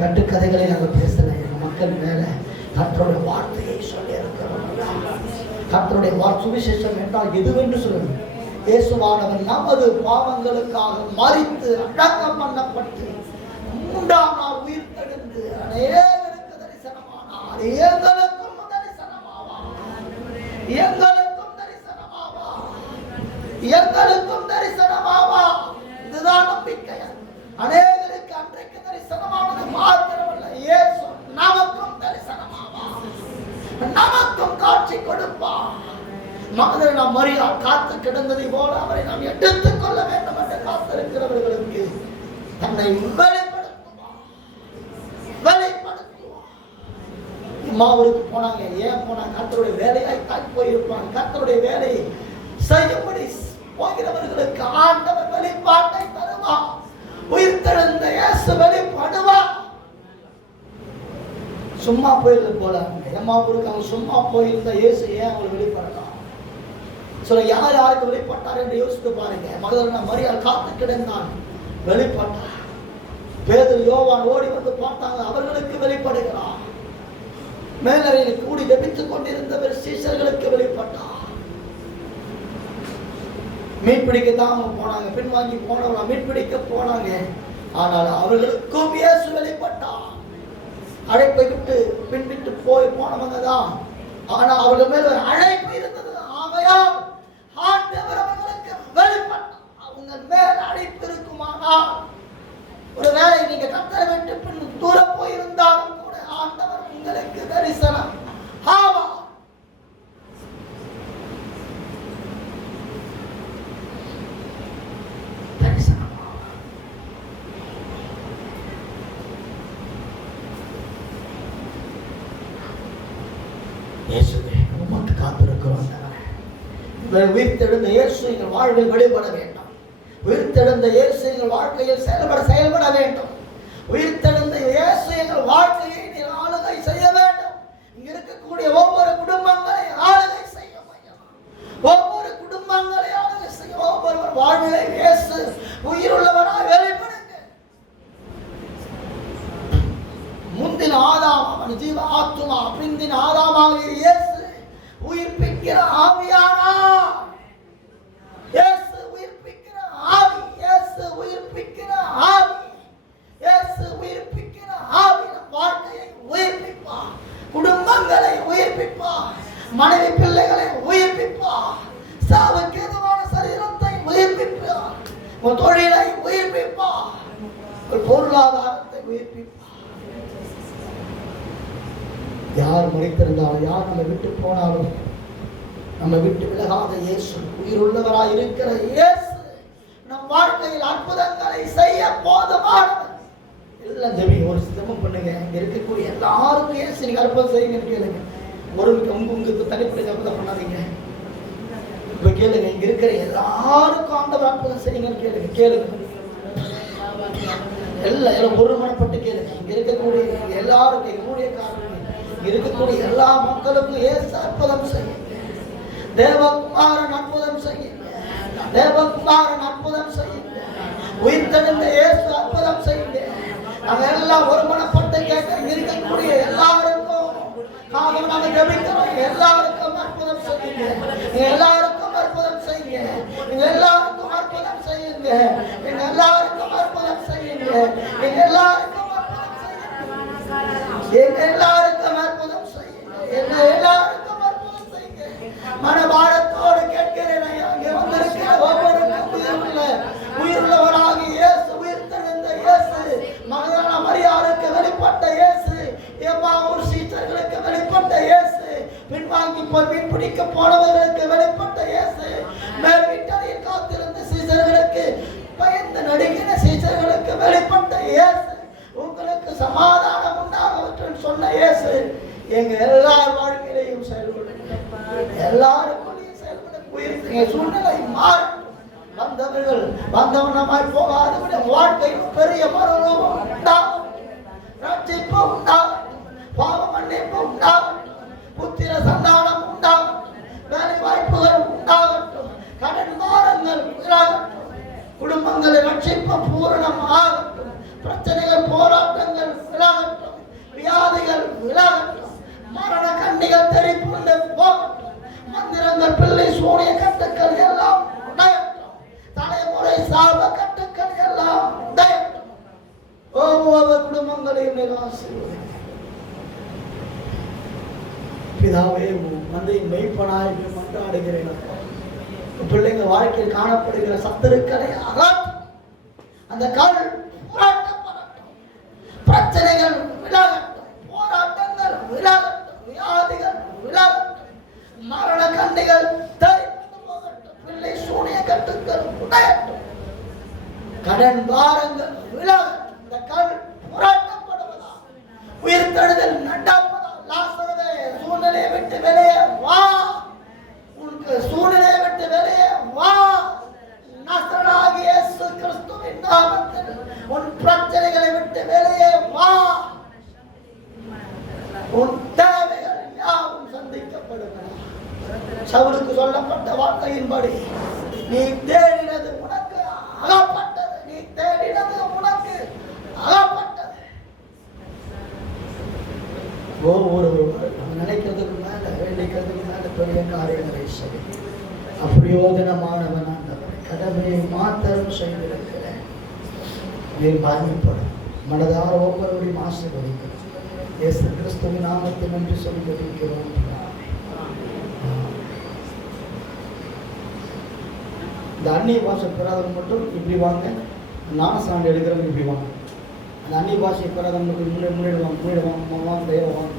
கட்டுக்கதைகளை நாங்கள் பேசலை. எங்கள் மக்கள் மேலே கர்த்தருடைய வார்த்தையை சொல்லி இருக்கிறோம். கர்த்தருடைய சுவிசேஷம் என்றால் எதுவென்று சொல்லுங்கள். இயேசுவானவர் நமது பாவங்களுக்காக மரித்து அடக்கம் பண்ணப்பட்டு 3ஆம் நாள் உயிர் தெழுந்து அநேகருக்கு தரிசனமானார். எங்களுக்கும் தரிசனமாவார், எங்களுக்கும் தரிசனமாவார், எங்களுக்கும் தரிசனமாவார். இதுதான் நம்பிக்கை. அநேகருக்கு அன்றைக்கு தரிசனமானது மாத்திரமல்ல, இயேசு நமக்கும் தரிசனமாவார், நமக்கும் காட்சி கொடுப்பார். மகனை நாம் மரியாள் காத்து கிடந்ததை போல அவரை நாம் எடுத்துக் கொள்ள வேண்டும் என்று காத்திருக்கிறவர்களுக்கு தன்னை வெளிப்படுத்துவார். மாவூருக்கு போனாங்க. ஏன் போனாங்க? கர்த்தருடைய வேலையாய் தாய் போயிருப்பாங்க. கர்த்தருடைய வேலையை செய்யும்படி போகிறவர்களுக்கு ஆண்டவர் வெளிப்பாட்டை தருவார். உயிர்த்தெழுந்த இயேசு வெளிப்படுவார். சும்மா போயிருந்த போல ஏமாவூருக்கு அவங்க சும்மா போயிருந்த இயேசு ஏன் அவங்க வெளிப்படலாம்? சொல்ல யார் யாருக்கு வெளிப்பட்டார் என்று யோசித்து பாருங்க. மகதலேனா மரியாள் காத்து கிடந்தான், வெளிப்பட்டார். பேதுரு யோவான் ஓடி வந்து பார்த்தாங்க, அவர்களுக்கு வெளிப்படுகிறார். மேலறையில் கூடி ஜெபித்துக் கொண்டிருந்தவர் சீஷர்களுக்கு வெளிப்பட்டார். மீன் பிடிக்கத்தான் அவங்க போனாங்க. பின்வாங்கி போனவங்க மீன் பிடிக்க போனாங்க. ஆனால் அவர்களுக்கும் இயேசு வெளிப்பட்டான். அழைப்பை விட்டு பின்விட்டு போனவங்க தான். ஆனால் அவர்கள் மேல் ஒரு அழைப்பு இருந்தது. ஆகையால் ஆண்டவர் அவர்களுக்கு வெளிப்பட்டான். அவங்க மேல் அழைப்பு இருக்குமானால், ஒருவேளை நீங்க கர்த்தரை விட்டு பின் தூரம் போயிருந்தாலும் கூட ஆண்டவர் உங்களுக்கு தரிசனம் ஆவார். இயேசுவே, உமக்கு காத்திருக்கிறோம். உயிர்த்தெழுந்த இயேசு எங்கள் வாழ்வில் வெளிப்பட வேண்டும். உயிர்த்தெழுந்த இயேசு எங்கள் வாழ்க்கையில் செயல்பட வேண்டும். உயிர்த்தெழுந்த இயேசு எங்கள் வாழ்க்கையை நீர் ஆளுகை செய்ய வேண்டும். இங்க இருக்கக்கூடிய ஒவ்வொரு குடும்பங்களை ஆளுகை செய்ய வேண்டும். ஒவ்வொரு குடும்பங்களை ஆளுகை செய்ய, ஒவ்வொருவர் வாழ்விலை இயேசு உயிருள்ளவராய் வெளிப்படுங்க. முந்தின ஆதாம் அவன் ஜீவ ஆத்துமா, பிந்தின ஆதாமாகிய இயேசு உயிர்ப்பிக்கிற ஆவியானார். இயேசு உயிர்ப்பிக்கிற ஆவி, இயேசு உயிர்ப்பிக்கிற ஆவி, இயேசு உயிர்ப்பிக்கிற ஆவி நம் வாழ்க்கையை உயிர்ப்பிப்பார். குடும்பங்களை உயிர்ப்பிப்பார். மனைவி பிள்ளைகளை உயிர்ப்பிப்பார். சாவுக்கு எதுவான சரீரத்தை உயிர்ப்பிப்பார். உன் தொழிலை உயிர்ப்பிப்பார். ஒரு பொருளாதாரத்தை உயிர்ப்பிப்பார். யார் மறைத்திருந்தாலும், யார் நம்மை விட்டு போனாலும், நம்ம விட்டு விலகாத இயேசு, உயிருள்ளவராய் இருக்கிற இயேசு நம் வாழ்க்கையில் அற்புதங்களை செய்ய போதுமானவர். எல்லாம் ஜெபிங்க, ஒரு சித்தமும் பண்ணுங்க. இங்க இருக்கக்கூடிய எல்லாருக்கும் இயேசு நீங்க அற்புதம் செய்யுங்கன்னு கேளுங்க. உங்களுக்கு தனிப்பட்ட ஜெபத்தை பண்ணாதீங்க. இப்ப கேளுங்க, இங்க இருக்கிற எல்லாருக்கும் ஆண்டவர் அற்புதம் செய்யுங்கன்னு கேளுங்க. எல்லாம் ஒரு மனப்பட்டு கேளுங்க. இங்க இருக்கக்கூடிய எல்லாருக்கும், எங்களுடைய காரணம் இருக்கக்கூடிய எல்லா மக்களுக்கும் இயேசு அற்புதம் செய்யுங்க. தேவகுமாரன் அற்புதம் செய்யுங்க. தேவகுமாரன் அற்புதம் செய்யுங்க. உயிர்த்தெழுந்த இயேசு அற்புதம் செய்யுங்க. நாங்க எல்லாம் ஒரு மனப்பட்டு கேட்க இருக்கக்கூடிய எல்லாருக்கும் நாங்க ஜெபிக்கிறோம். எல்லாருக்கும் அற்புதம் செய்யுங்க. எல்லாருக்கும் அற்புதம் செய்யுங்க. எல்லாருக்கும் அற்புதம் செய்யுங்க. எல்லாருக்கும் அற்புதம் செய்யுங்க. எல்லாருக்கும் எல்லாருக்கும் அற்புதம் செய்யுங்க. எல்லாருக்கும் அற்புதம் செய்யுங்க. மனபாரத்தோடு கேட்கிறேன். அங்கே வந்திருக்கிற ஒவ்வொருக்கும் உயிருள்ளவராகி இயேசு, உயிர்த்தெழுந்த இயேசு, மகதான மரியாளுக்கு வெளிப்பட்ட இயேசு, எம்மாவூர் சீச்சர்களுக்கு வெளிப்பட்ட இயேசு, பின்வாங்கி போய் மீன் பிடிக்க போனவர்களுக்கு வெளிப்பட்ட இயேசு, மேல் வீட்டறையில் காத்திருந்த சீச்சர்களுக்கு, பயந்து நடுங்கின சீச்சர்களுக்கு வெளிப்பட்ட இயேசு, உங்களுக்கு சமாதானம் உண்டாகட்டும் சொன்ன இயேசு எங்க எல்லார் வாழ்க்கையிலையும் செயல்படும். எல்லாருக்கும் செயல்பட சூழ்நிலை மாறும். வந்தவனமாய் போகாத வாழ்க்கையில் பெரிய மரணம் உண்டாகும். ரட்சிப்பு உண்டாகட்டும். பாவ மன்னிப்பு உண்டாகட்டும். புத்திர சந்தானம் உண்டாகட்டும். வேலை வாய்ப்புகள் உண்டாகட்டும். கடன் வாரங்கள் விலகட்டும். குடும்பங்களை ரட்சிப்பு பூரணம் ஆகட்டும். பிரச்சனைகள் போராட்டங்கள் விலகட்டும். வியாதிகள் விலகட்டும். மரண கண்ணிகள் தெரிப்புண்டு போகட்டும். மந்திரங்கள் பிள்ளை சூரிய கட்டுக்கள் எல்லாம் உடையட்டும். தலைமுறை சாப கட்டுக்கள் எல்லாம் உடையட்டும். ஒவ்வொரு குடும்பங்களையும் நிராசீர்வதிங்க. பிதாவே, மந்தையின் மெய்ப்பனாய் மன்றாடுகிறேன். பிள்ளைங்க வாழ்க்கையில் காணப்படுகிற சத்துருக்களை அகற்றும். அந்த கல் புரட்டப்படட்டும். பிரச்சனைகள் விலகட்டும். போராட்டங்கள் விலகட்டும். வியாதிகள் விலகட்டும். மரண கண்ணிகள் தெரிந்து போகட்டும். பிள்ளை சூனிய கட்டுக்கள் உடையட்டும். கடன் பாரங்கள் விலகட்டும். இந்த கல் புரட்டப்படுவதா, உயிர்த்தெழுதல் நடப்பதா. லாசருவே, சூழ்நிலையை விட்டு வெளியே வா. உனக்கு சூழ்நிலையை விட்டு வெளியே வா. நசரேயனாகிய இயேசு கிறிஸ்துவின் நாமத்தில் உன் பிரச்சனைகளை விட்டு வெளியே வா. உன் தேவைகள் யாவும் சந்திக்கப்படுகின்றன. சவுலுக்கு சொல்லப்பட்ட வார்த்தையின்படி நீ தேடினது உனக்கு அகப்பட்டது. நீ தேடினது உனக்கு அகப்பட்டது. ஒவ்வொருவரும் நினைக்கிறதுக்கு மேல வேண்டிக்கிறதுக்கு மேல பெரிய காரியங்களை செய்ய அப்பிரயோஜனமானவன் ஆண்டவரே. கடமை மாத்திரம் செய்திருக்கிறேன். மகிமைப்படும் மனதார ஒவ்வொருவரையும் ஆசீர்வதிக்கிறேன். இயேசு கிறிஸ்துவின் நாமத்தை நன்றி சொல்லி ஜெபிக்கிறோம். இந்த அந்நிய பாஷை பெறாதவங்க மட்டும் இப்படி வாங்க, ஞானஸ்நானம் எடுக்கிறவங்க இப்படி வாங்க. அந்த அந்நிய பாஷை பெறாதவங்களுக்கு முன்னிடுவாங்க தெய்வம்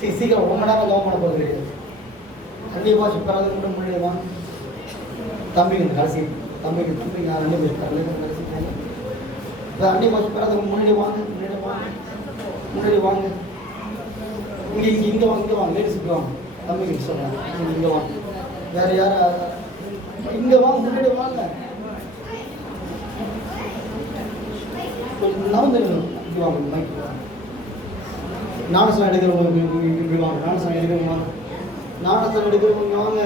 சீக்கிரம் ரொம்ப நேரம் ஜெபம் பண்ண போகிறது கிடையாது. அந்நிய பாஷை பெறாதவங்க மட்டும் முன்னிடுவாங்க. தம்பிங்க கடைசி தம்பிங்க நான் அந்நிய பாஷை கடைசி இப்போ அந்நிய பாஷை பெறாதவங்க முன்னாடி வாங்க இங்கே வாங்க லேடிஸுக்கு வாங்க, தம்பிங்க சொல்கிறாங்க இங்கே வாங்க. வேறு யாரும் இங்கே வாங்க, முன்னாடி வாங்க. நடந்துருக்கணும் இப்படி வாங்க. மைக் நாடசம் எடுக்கிறவங்க இப்படி வாங்க. நாடசம் எடுக்கிறவங்க வாங்க. நாடசம் எடுக்கிறவங்க வாங்க.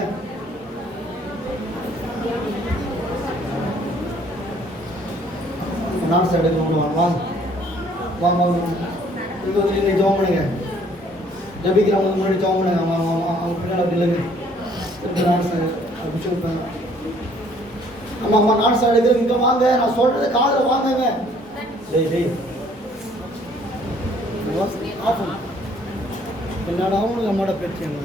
நாடசம் எடுக்கிறவங்க வாங்க வாங்க. இது வந்து நீங்கள் ஜோம் பண்ணுங்க. ஜபிக்கிறவங்க முன்னாடி ஜோம் பண்ணுங்க. அவங்க பின்னாடி அப்படி இல்லைங்க. நாடசம் அப்படி சொல்லுங்க. ஆமாம் நாடசம் எடுக்கிறவங்க இங்கே வாங்க. நான் சொல்கிறது காதில் வாங்குங்க. என்னடா நம்மளோட பிரச்சனை